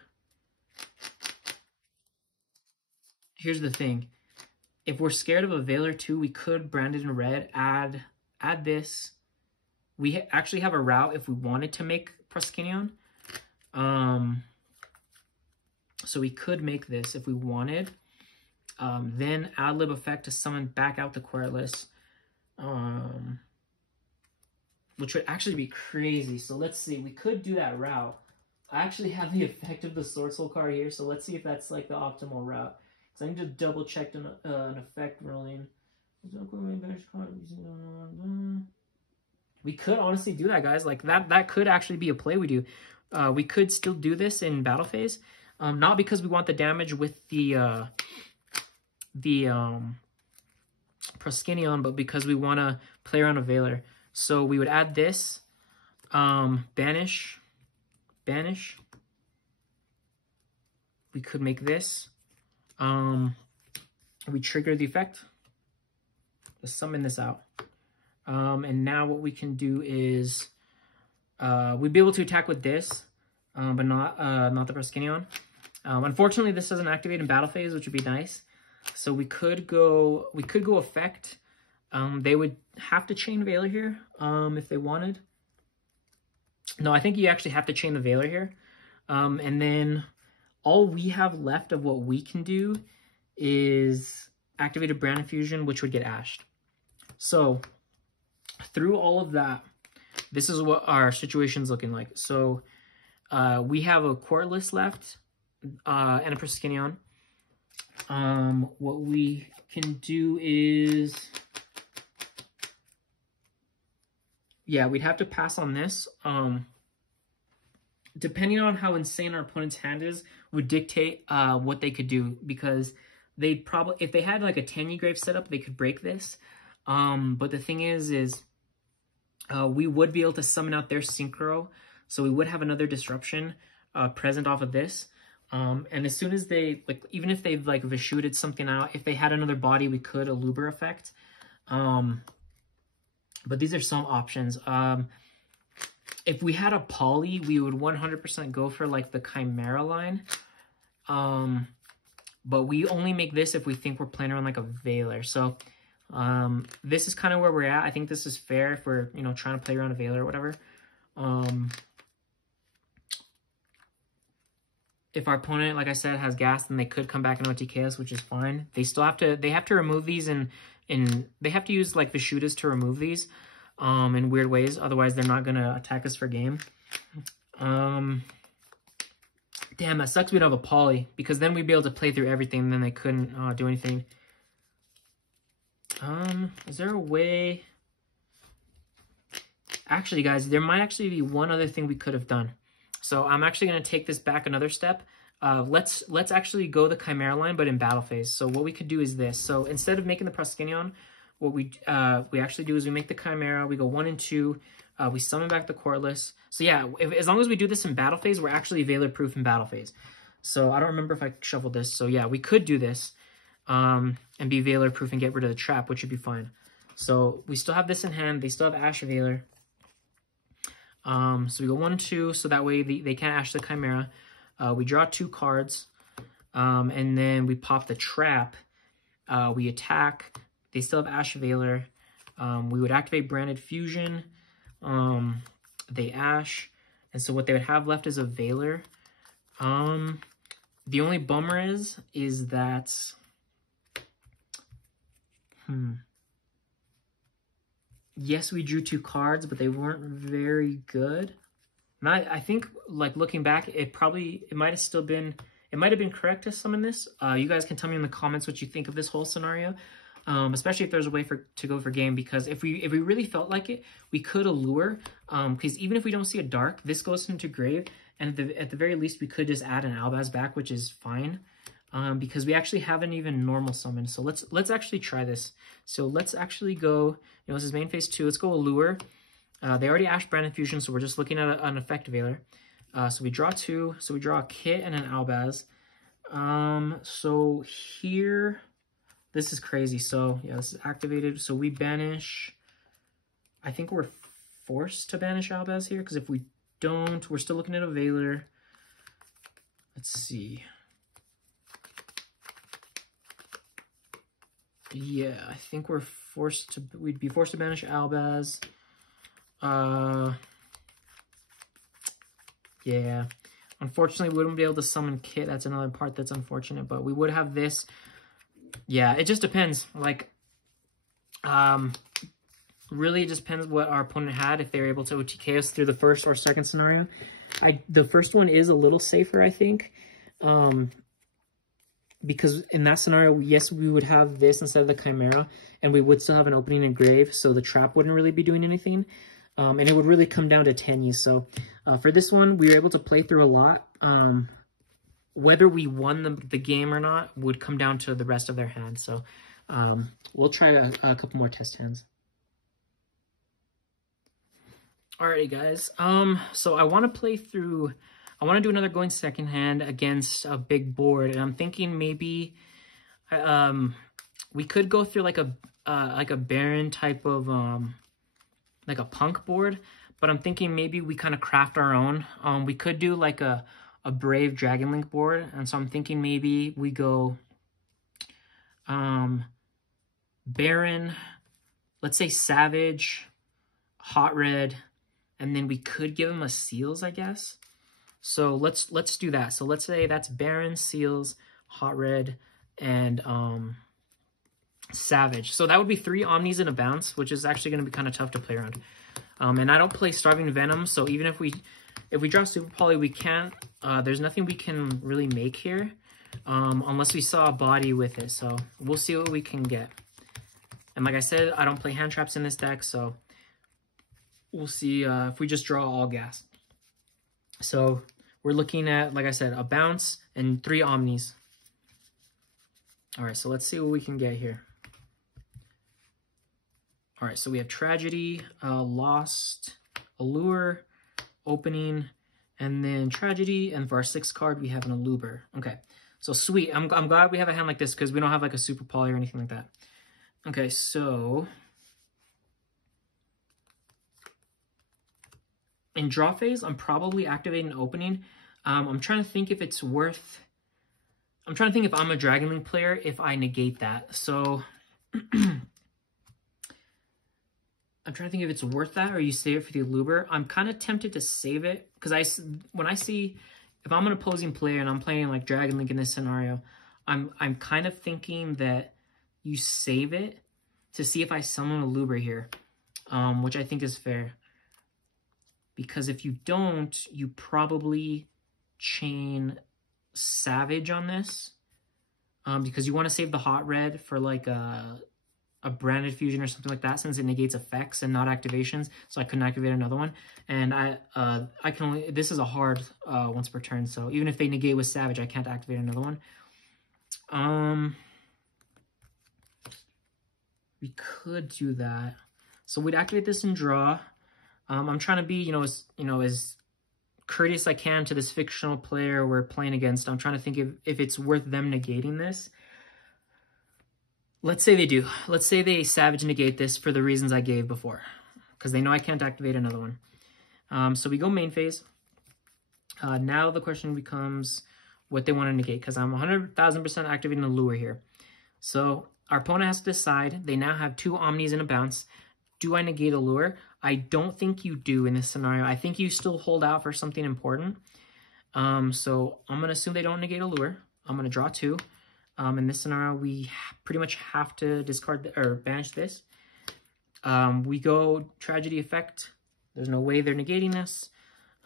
Here's the thing. If we're scared of a Veiler too, we could brand it in red, add this. We actually have a route if we wanted to make Proskinion. So we could make this if we wanted. Then ad lib effect to summon back out the Querulous. Which would actually be crazy. So let's see. We could do that route. I actually have the effect of the Sword Soul card here. So let's see if that's like the optimal route. So I need to double check an effect rolling. We could honestly do that, guys. Like that could actually be a play we do. We could still do this in battle phase. Not because we want the damage with the Proskinion, but because we want to play around a Veiler. So we would add this, banish. We could make this. We trigger the effect. Let's summon this out. And now what we can do is we'd be able to attack with this, but not the Proskinion. Unfortunately, this doesn't activate in battle phase, which would be nice. So we could go effect. They would have to chain Veiler here if they wanted. No, I think you actually have to chain the Veiler here. And then all we have left of what we can do is activate a Brand Fusion, which would get ashed. So through all of that, this is what our situation's looking like. So we have a Querulous left and a Proskinion. What we can do is... Yeah, we'd have to pass on this. Depending on how insane our opponent's hand is, would dictate what they could do. Because they probably, if they had like a Tangy Grave setup, they could break this. But the thing is we would be able to summon out their Synchro. So we would have another disruption present off of this. And as soon as they, like, even if they've like Vishooted something out, if they had another body, we could Aluber effect. But these are some options. If we had a poly, we would 100% go for like the Chimera line. But we only make this if we think we're playing around like a Veiler. So this is kind of where we're at. I think this is fair if we're, you know, trying to play around a Veiler or whatever. If our opponent, like I said, has gas, then they could come back and OTK us, which is fine. They still have to, they have to remove these and they have to use like Vishudas to remove these in weird ways. Otherwise, they're not going to attack us for game. Damn, that sucks we don't have a poly, because then we'd be able to play through everything and then they couldn't do anything. Is there a way? Actually, guys, there might actually be one other thing we could have done. So I'm actually going to take this back another step. Let's actually go the Chimera line, but in battle phase. So what we could do is this. So instead of making the Proskinion, what we actually do is we make the Chimera, we go 1 and 2, we summon back the Cordless. So yeah, as long as we do this in battle phase, we're actually Veiler proof in battle phase. So I don't remember if I shuffled this. So yeah, we could do this and be Veiler proof and get rid of the trap, which would be fine. So we still have this in hand. They still have Ash Veiler. So we go 1 and 2, so that way they can't Ash the Chimera. We draw 2 cards, and then we pop the trap. We attack. They still have Ash Veiler. We would activate Branded Fusion. They Ash. And so what they would have left is a Veiler. The only bummer is that... Yes, we drew 2 cards, but they weren't very good. And I think, like, looking back, it might have still been... It might have been correct to summon this. You guys can tell me in the comments what you think of this whole scenario. Especially if there's a way to go for game, because if we really felt like it, we could allure. Because even if we don't see a dark, this goes into grave, and at the very least, we could just add an Albaz back, which is fine. Because we actually haven't even normal summoned. So let's actually try this. So let's actually go, this is main phase 2. Let's go Allure. They already Ash Branded Fusion, so we're just looking at an effect Veiler. So we draw 2. So we draw a Kit and an Albaz. So here, this is crazy. So yeah, this is activated. So we banish. I think we're forced to banish Albaz here, because if we don't, we're still looking at a Veiler. Let's see. Yeah, I think we'd be forced to banish Albaz. Yeah. Unfortunately, we wouldn't be able to summon Kit. That's another part that's unfortunate, but we would have this. Yeah, it just depends. Like, really it just depends what our opponent had, if they were able to OTK us through the first or second scenario. The first one is a little safer, I think. Because in that scenario, yes, we would have this instead of the Chimera, and we would still have an opening in grave, so the trap wouldn't really be doing anything. And it would really come down to tennies. So for this one, we were able to play through a lot. Whether we won the game or not would come down to the rest of their hand. So we'll try a couple more test hands. Alrighty, guys. So I want to play through... I want to do another going second hand against a big board, and I'm thinking maybe we could go through like a Baron type of like a punk board, but I'm thinking maybe we kind of craft our own. We could do like a Brave Dragon Link board, and so I'm thinking maybe we go Baron, let's say Savage, Hot Red, and then we could give him a Seals, I guess. So let's do that. So let's say that's Baron, Seals, Hot Red, and Savage. So that would be 3 Omnis and a bounce, which is actually going to be kind of tough to play around. And I don't play Starving Venom, so even if we draw Super Poly, we can't. There's nothing we can really make here, unless we saw a body with it. So we'll see what we can get. And like I said, I don't play hand traps in this deck, so we'll see if we just draw all gas. So we're looking at, like I said, a bounce and 3 Omnis. All right, so let's see what we can get here. All right, so we have Tragedy, Lost, Allure, Opening, and then Tragedy. And for our 6th card, we have an Allure. Okay, so sweet. I'm glad we have a hand like this because we don't have like a Super Poly or anything like that. Okay, so... in draw phase, I'm probably activating Opening. I'm trying to think if it's worth... I'm trying to think if I'm a Dragon Link player, if I negate that. So... I'm trying to think if it's worth that or you save it for the Allure. I'm kind of tempted to save it because when I see... if I'm an opposing player and I'm playing like Dragon Link in this scenario, I'm kind of thinking that you save it to see if I summon Allure here, which I think is fair. Because if you don't, you probably chain Savage on this. Because you want to save the Hot Red for like a Branded Fusion or something like that, since it negates effects and not activations. So I couldn't activate another one. And I can only... this is a hard once per turn. So even if they negate with Savage, I can't activate another one. we could do that. So we'd activate this and draw. I'm trying to be, as courteous I can to this fictional player we're playing against. I'm trying to think if it's worth them negating this. Let's say they do. Let's say they savage negate this for the reasons I gave before, because they know I can't activate another one. So we go main phase. Now the question becomes what they want to negate, because I'm 100,000% activating a lure here. So our opponent has to decide. They now have 2 Omnis and a bounce. Do I negate a lure? I don't think you do in this scenario. I think you still hold out for something important. So I'm going to assume they don't negate a lure. I'm going to draw 2. In this scenario, we pretty much have to discard or banish this. We go tragedy effect. There's no way they're negating this.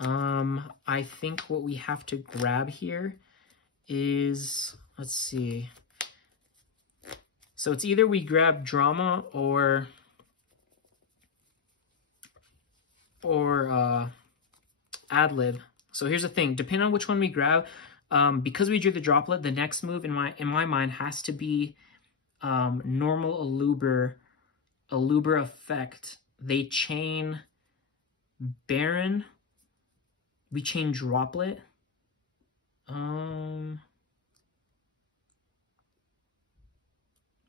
I think what we have to grab here is, let's see. So it's either we grab drama or ad lib. So here's the thing, depending on which one we grab, because we drew the droplet, the next move in my mind has to be normal Aluber effect. They chain Baron, we chain droplet.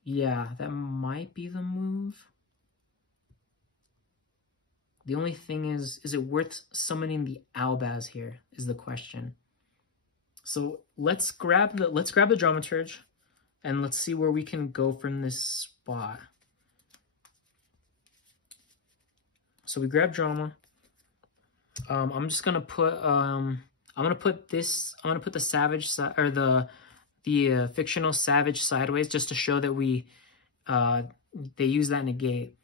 Yeah, that might be the move. The only thing is it worth summoning the Albaz here is the question. So let's grab the Dramaturge and let's see where we can go from this spot. So we grab drama. I'm just gonna put I'm gonna put the savage or the fictional savage sideways just to show that we they use that negate.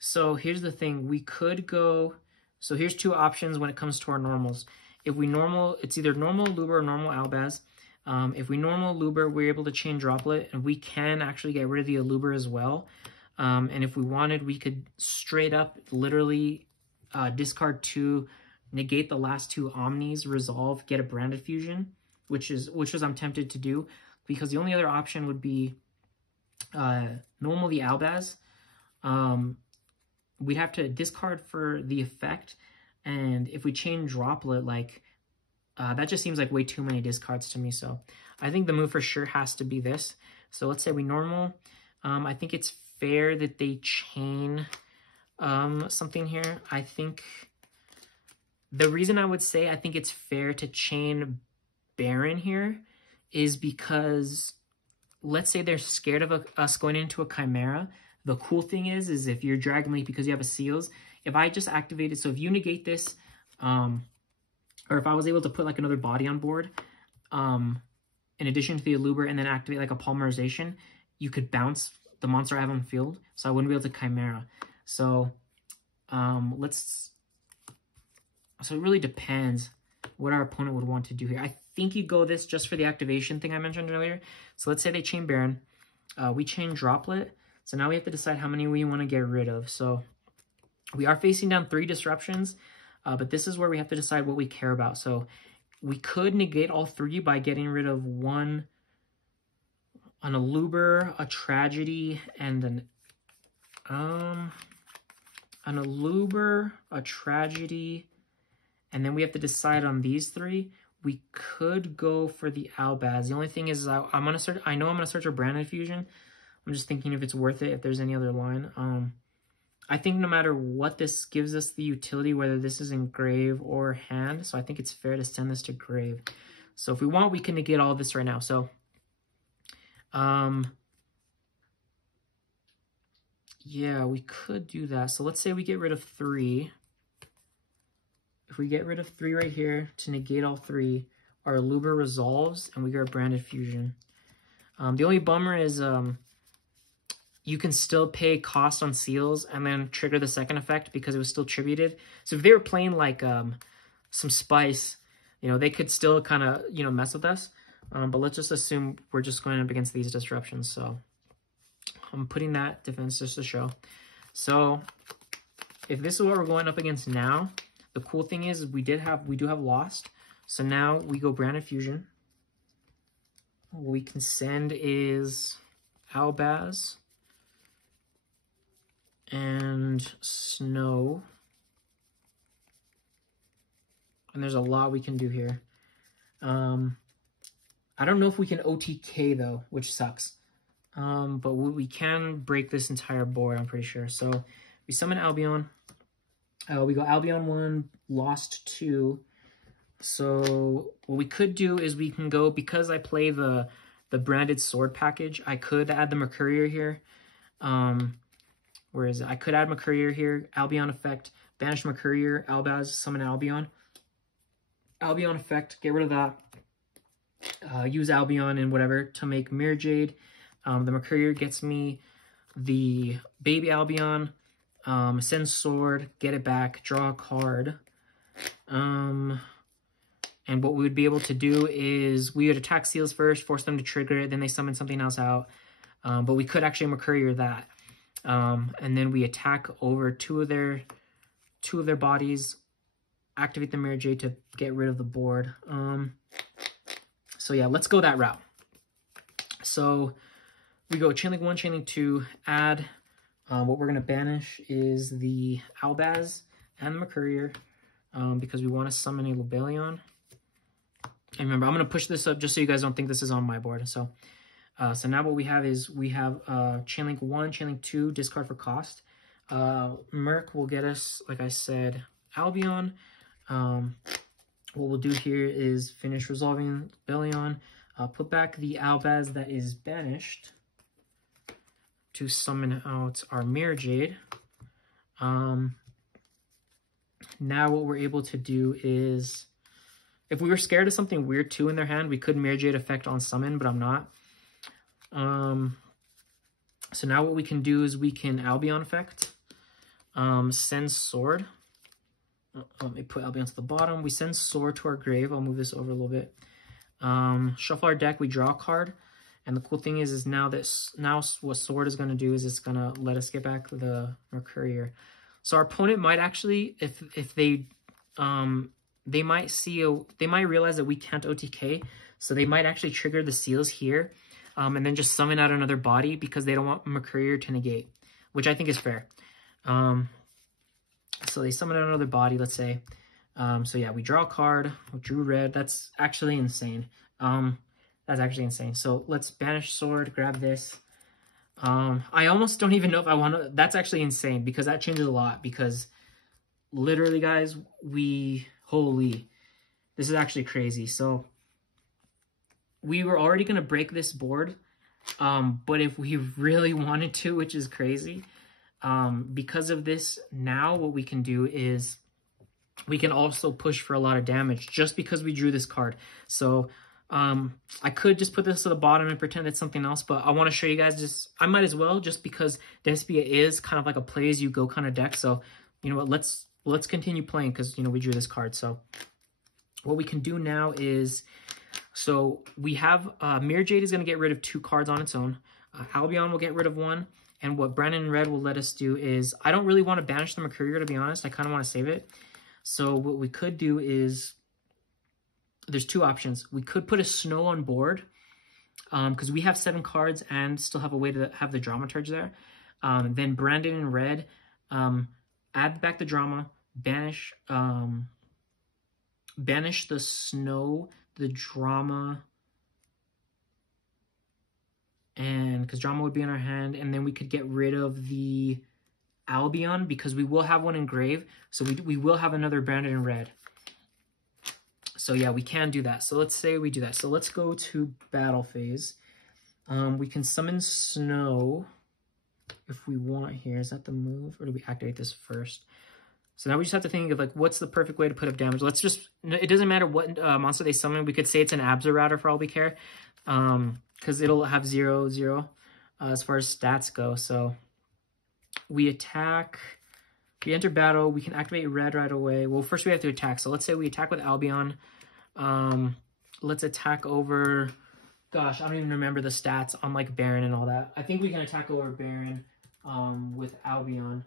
So here's the thing, we could go, so here's 2 options when it comes to our normals. If we normal, it's either normal Luber or normal Albaz. If we normal Luber, we're able to chain droplet, and we can actually get rid of the Aluber as well. And if we wanted, we could straight up literally discard 2, negate the last 2 Omnis, resolve, get a branded fusion, which was I'm tempted to do, because the only other option would be normal the Albaz. We'd have to discard for the effect, and if we chain droplet, like that just seems like way too many discards to me. So I think the move for sure has to be this. So let's say we normal. I think it's fair that they chain something here. I think the reason I would say I think it's fair to chain Baron here is because let's say they're scared of us going into a Chimera. The cool thing is if you're Dragon Leap because you have a Seals, if I just activated, so if you negate this, or if I was able to put like another body on board, in addition to the Aluber, and then activate like a Polymerization, you could bounce the monster I have on field, so I wouldn't be able to Chimera. So so it really depends what our opponent would want to do here. I think you go this just for the activation thing I mentioned earlier. So let's say they chain Baron, we chain Droplet. So now we have to decide how many we want to get rid of. So we are facing down 3 disruptions, but this is where we have to decide what we care about. So we could negate all 3 by getting rid of an Aluber, a Tragedy, and an Aluber, a Tragedy, and then we have to decide on these 3. We could go for the Albaz. The only thing is I know I'm gonna search for Branded Fusion. I'm just thinking if it's worth it, if there's any other line. I think no matter what, this gives us the utility, whether this is in grave or hand. So I think it's fair to send this to grave. So if we want, we can negate all of this right now. So, yeah, we could do that. So let's say we get rid of 3. If we get rid of 3 right here to negate all 3, our Aluber resolves and we get a Branded Fusion. The only bummer is you can still pay cost on Seals and then trigger the second effect because it was still tributed. So if they were playing like some Spice, they could still kind of, mess with us. But let's just assume we're just going up against these disruptions. So I'm putting that defense just to show. So if this is what we're going up against now, the cool thing is we do have Lost. So now we go Branded Fusion. What we can send is Albaz. and Snow. And there's a lot we can do here. I don't know if we can OTK though, which sucks. But we can break this entire board, I'm pretty sure. So we summon Albion. We go Albion 1, Lost 2. So what we could do is we can go, because I play the branded sword package, I could add the Mercurier here. Where is it? I could add Mercurier here, Albion effect, banish Mercurier, Albaz, summon Albion. Albion effect, get rid of that. Use Albion and whatever to make Mirror Jade. The Mercurier gets me the baby Albion. Send sword, get it back, draw a card. And what we would be able to do is we would attack seals first, force them to trigger it, then they summon something else out. But we could actually Mercurier that. And then we attack over two of their bodies, activate the Mirror Jade to get rid of the board. So yeah, let's go that route. So we go Chainlink 1, Chainlink 2, add. What we're going to banish is the Albaz and the Mercurier, because we want to summon a Lobelion. And remember, I'm going to push this up just so you guys don't think this is on my board. So now what we have is we have Chainlink 1, Chainlink 2, discard for cost. Merc will get us, like I said, Albion. What we'll do here is finish resolving Lobelion, put back the Albaz that is banished to summon out our Mirror Jade. Now what we're able to do is, if we were scared of something weird too in their hand, we could Mirror Jade effect on summon, but I'm not. So now what we can do is we can Albion effect, send sword. Let me put Albion to the bottom. We send sword to our grave. I'll move this over a little bit. Shuffle our deck. We draw a card. And the cool thing is now what sword is going to do is it's going to let us get back the Mercurier. So our opponent might actually, if they might realize that we can't OTK, so they might actually trigger the seals here, and then just summon out another body because they don't want Mercurier to negate, which I think is fair. So they summon out another body, let's say. So yeah, we draw a card. We drew red. That's actually insane. That's actually insane. So let's banish sword, grab this. I almost don't even know if I want to. That's actually insane because that changes a lot. Because literally, guys, holy, this is actually crazy. So we were already going to break this board. But if we really wanted to, which is crazy, because of this, now what we can do is we can also push for a lot of damage just because we drew this card. So I could just put this to the bottom and pretend it's something else, but I want to show you guys I might as well, just because Despia is kind of like a play as you go kind of deck. So, you know what, let's continue playing because, you know, we drew this card. So what we can do now is, so we have Mirror Jade is going to get rid of 2 cards on its own. Albion will get rid of 1. And what Brandon and Red will let us do is, I don't really want to banish the Mercurier, to be honest. I kind of want to save it. So what we could do is, there's 2 options. We could put a Snow on board, because we have 7 cards and still have a way to have the Dramaturge there. Then Brandon and Red, add back the Drama, banish the Snow, the Drama, and because Drama would be in our hand, and then we could get rid of the Albion because we will have one in grave, so we will have another Brandon and Red. So yeah, we can do that. So let's say we do that. So let's go to battle phase. We can summon Snow if we want here. Is that the move, or do we activate this first? So now we just have to think of, like, what's the perfect way to put up damage. Let's just, it doesn't matter what monster they summon. We could say it's an Abzorrouter for all we care, because it'll have 0/0 as far as stats go. So we attack, we enter battle, we can activate red right away. Well, first we have to attack. So let's say we attack with Albion. Let's attack over, gosh, I don't even remember the stats on, like, Baron and all that. I think we can attack over Baron with Albion.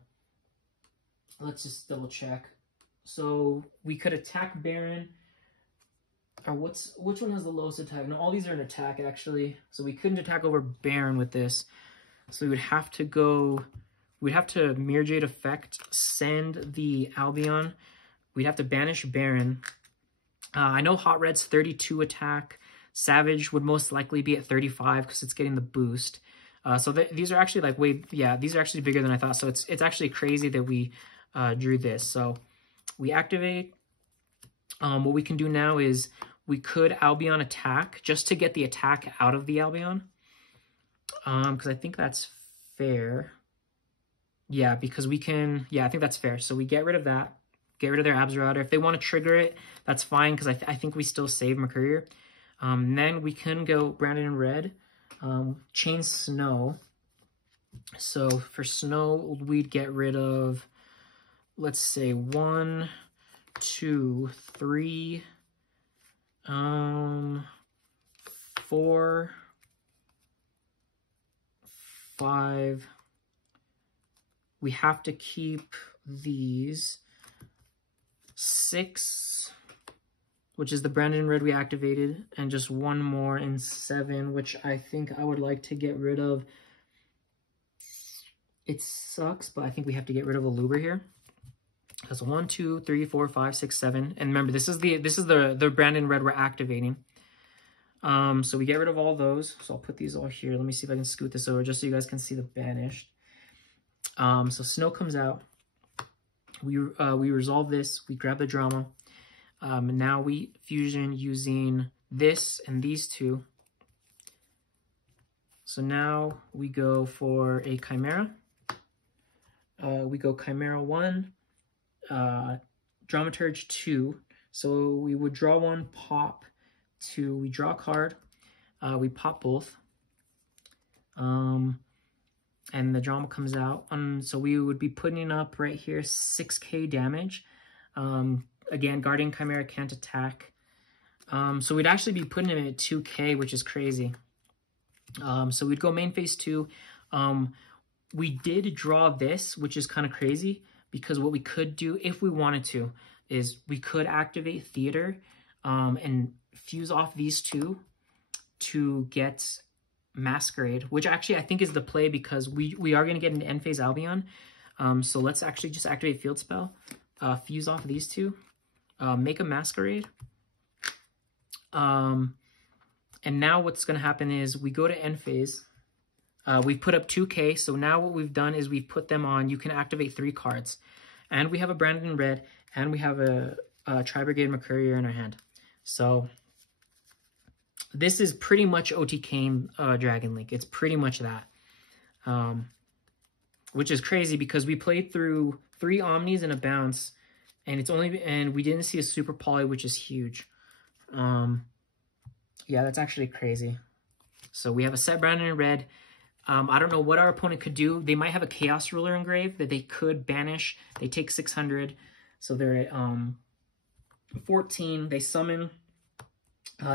Let's just double check. So we could attack Baron. Or which one has the lowest attack? No, all these are an attack, actually. So we couldn't attack over Baron with this. So we would have to go we'd have to Mirror Jade effect, send the Albion. We'd have to banish Baron. I know Hot Red's 32 attack. Savage would most likely be at 35 because it's getting the boost. So these are actually like these are actually bigger than I thought. So it's actually crazy that we drew this. So we activate. What we can do now is we could Albion attack just to get the attack out of the Albion. Because I think that's fair. Yeah, because we can, I think that's fair. So we get rid of that, get rid of their Abs Router. If they want to trigger it, that's fine, because I think we still save Mercurier. Then we can go Branded in Red, chain Snow. So for Snow, we'd get rid of, let's say 1, 2, 3, 4, 5. We have to keep these 6, which is the Branded in Red we activated, and just 1 more in 7, which I think I would like to get rid of. It sucks, but I think we have to get rid of a Luber here. That's 1, 2, 3, 4, 5, 6, 7. And remember, this is the Branded in Red we're activating. So we get rid of all those. So I'll put these all here. Let me see if I can scoot this over just so you guys can see the banished. So Snow comes out. We resolve this. We grab the Drama. And now we fusion using this and these two. So now we go for a Chimera. We go Chimera 1, Dramaturge 2. So we would draw 1, pop 2. We draw a card. We pop both. And the Drama comes out. So we would be putting up right here 6k damage. Again, Guardian Chimera can't attack. So we'd actually be putting him at 2k, which is crazy. So we'd go main phase 2. We did draw this, which is kind of crazy, because what we could do, if we wanted to, is we could activate Theater and fuse off these two to get Masquerade, which actually I think is the play, because we are going to get an end phase Albion. So let's actually just activate Field Spell, fuse off these two, make a Masquerade. And now what's going to happen is we go to end phase. We put up 2k, so now what we've done is we've put them on, you can activate 3 cards. And we have a Branded in Red, and we have a Tri-Brigade Mercurier in our hand. So this is pretty much OTK Dragon Link. It's pretty much that. Which is crazy, because we played through 3 Omnis and a Bounce, and we didn't see a Super Poly, which is huge. Yeah, that's actually crazy. So we have a set Branded in Red. I don't know what our opponent could do. They might have a Chaos Ruler engraved that they could banish. They take 600, so they're at 14. They summon.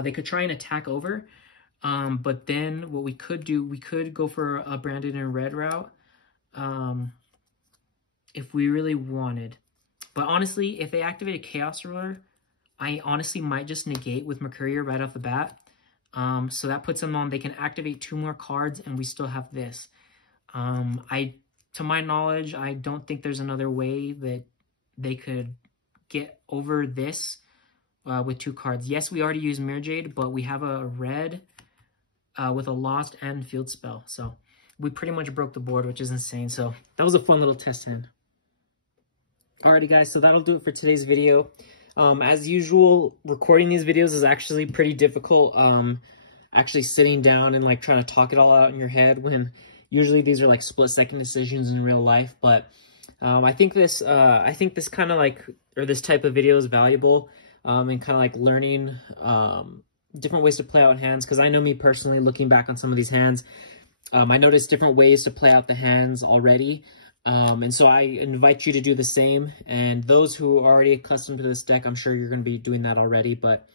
They could try and attack over, but then what we could do, we could go for a Branded in Red route if we really wanted. But honestly, if they activate a Chaos Ruler, I honestly might just negate with Mercurier right off the bat. So that puts them on, they can activate 2 more cards, and we still have this. To my knowledge, I don't think there's another way that they could get over this with 2 cards. Yes, we already used Mirror Jade, but we have a red with a Lost and Field Spell. So we pretty much broke the board, which is insane. So that was a fun little test hand. Alrighty guys, so that'll do it for today's video. As usual, recording these videos is actually pretty difficult. Actually sitting down and like trying to talk it all out in your head, when usually these are like split-second decisions in real life. But I think this kind of like, or this type of video is valuable, and kind of like learning different ways to play out hands. Because I know me personally, looking back on some of these hands, I noticed different ways to play out the hands already. And so I invite you to do the same. And those who are already accustomed to this deck, I'm sure you're going to be doing that already. But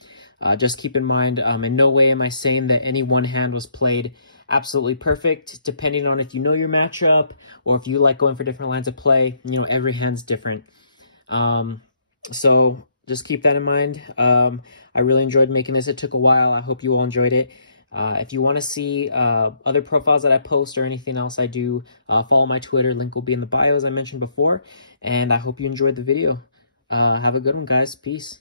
just keep in mind, in no way am I saying that any one hand was played absolutely perfect. Depending on if you know your matchup, or if you like going for different lines of play, you know, every hand's different. So just keep that in mind. I really enjoyed making this. It took a while. I hope you all enjoyed it. If you want to see other profiles that I post or anything else I do, follow my Twitter. Link will be in the bio, as I mentioned before. And I hope you enjoyed the video. Have a good one, guys. Peace.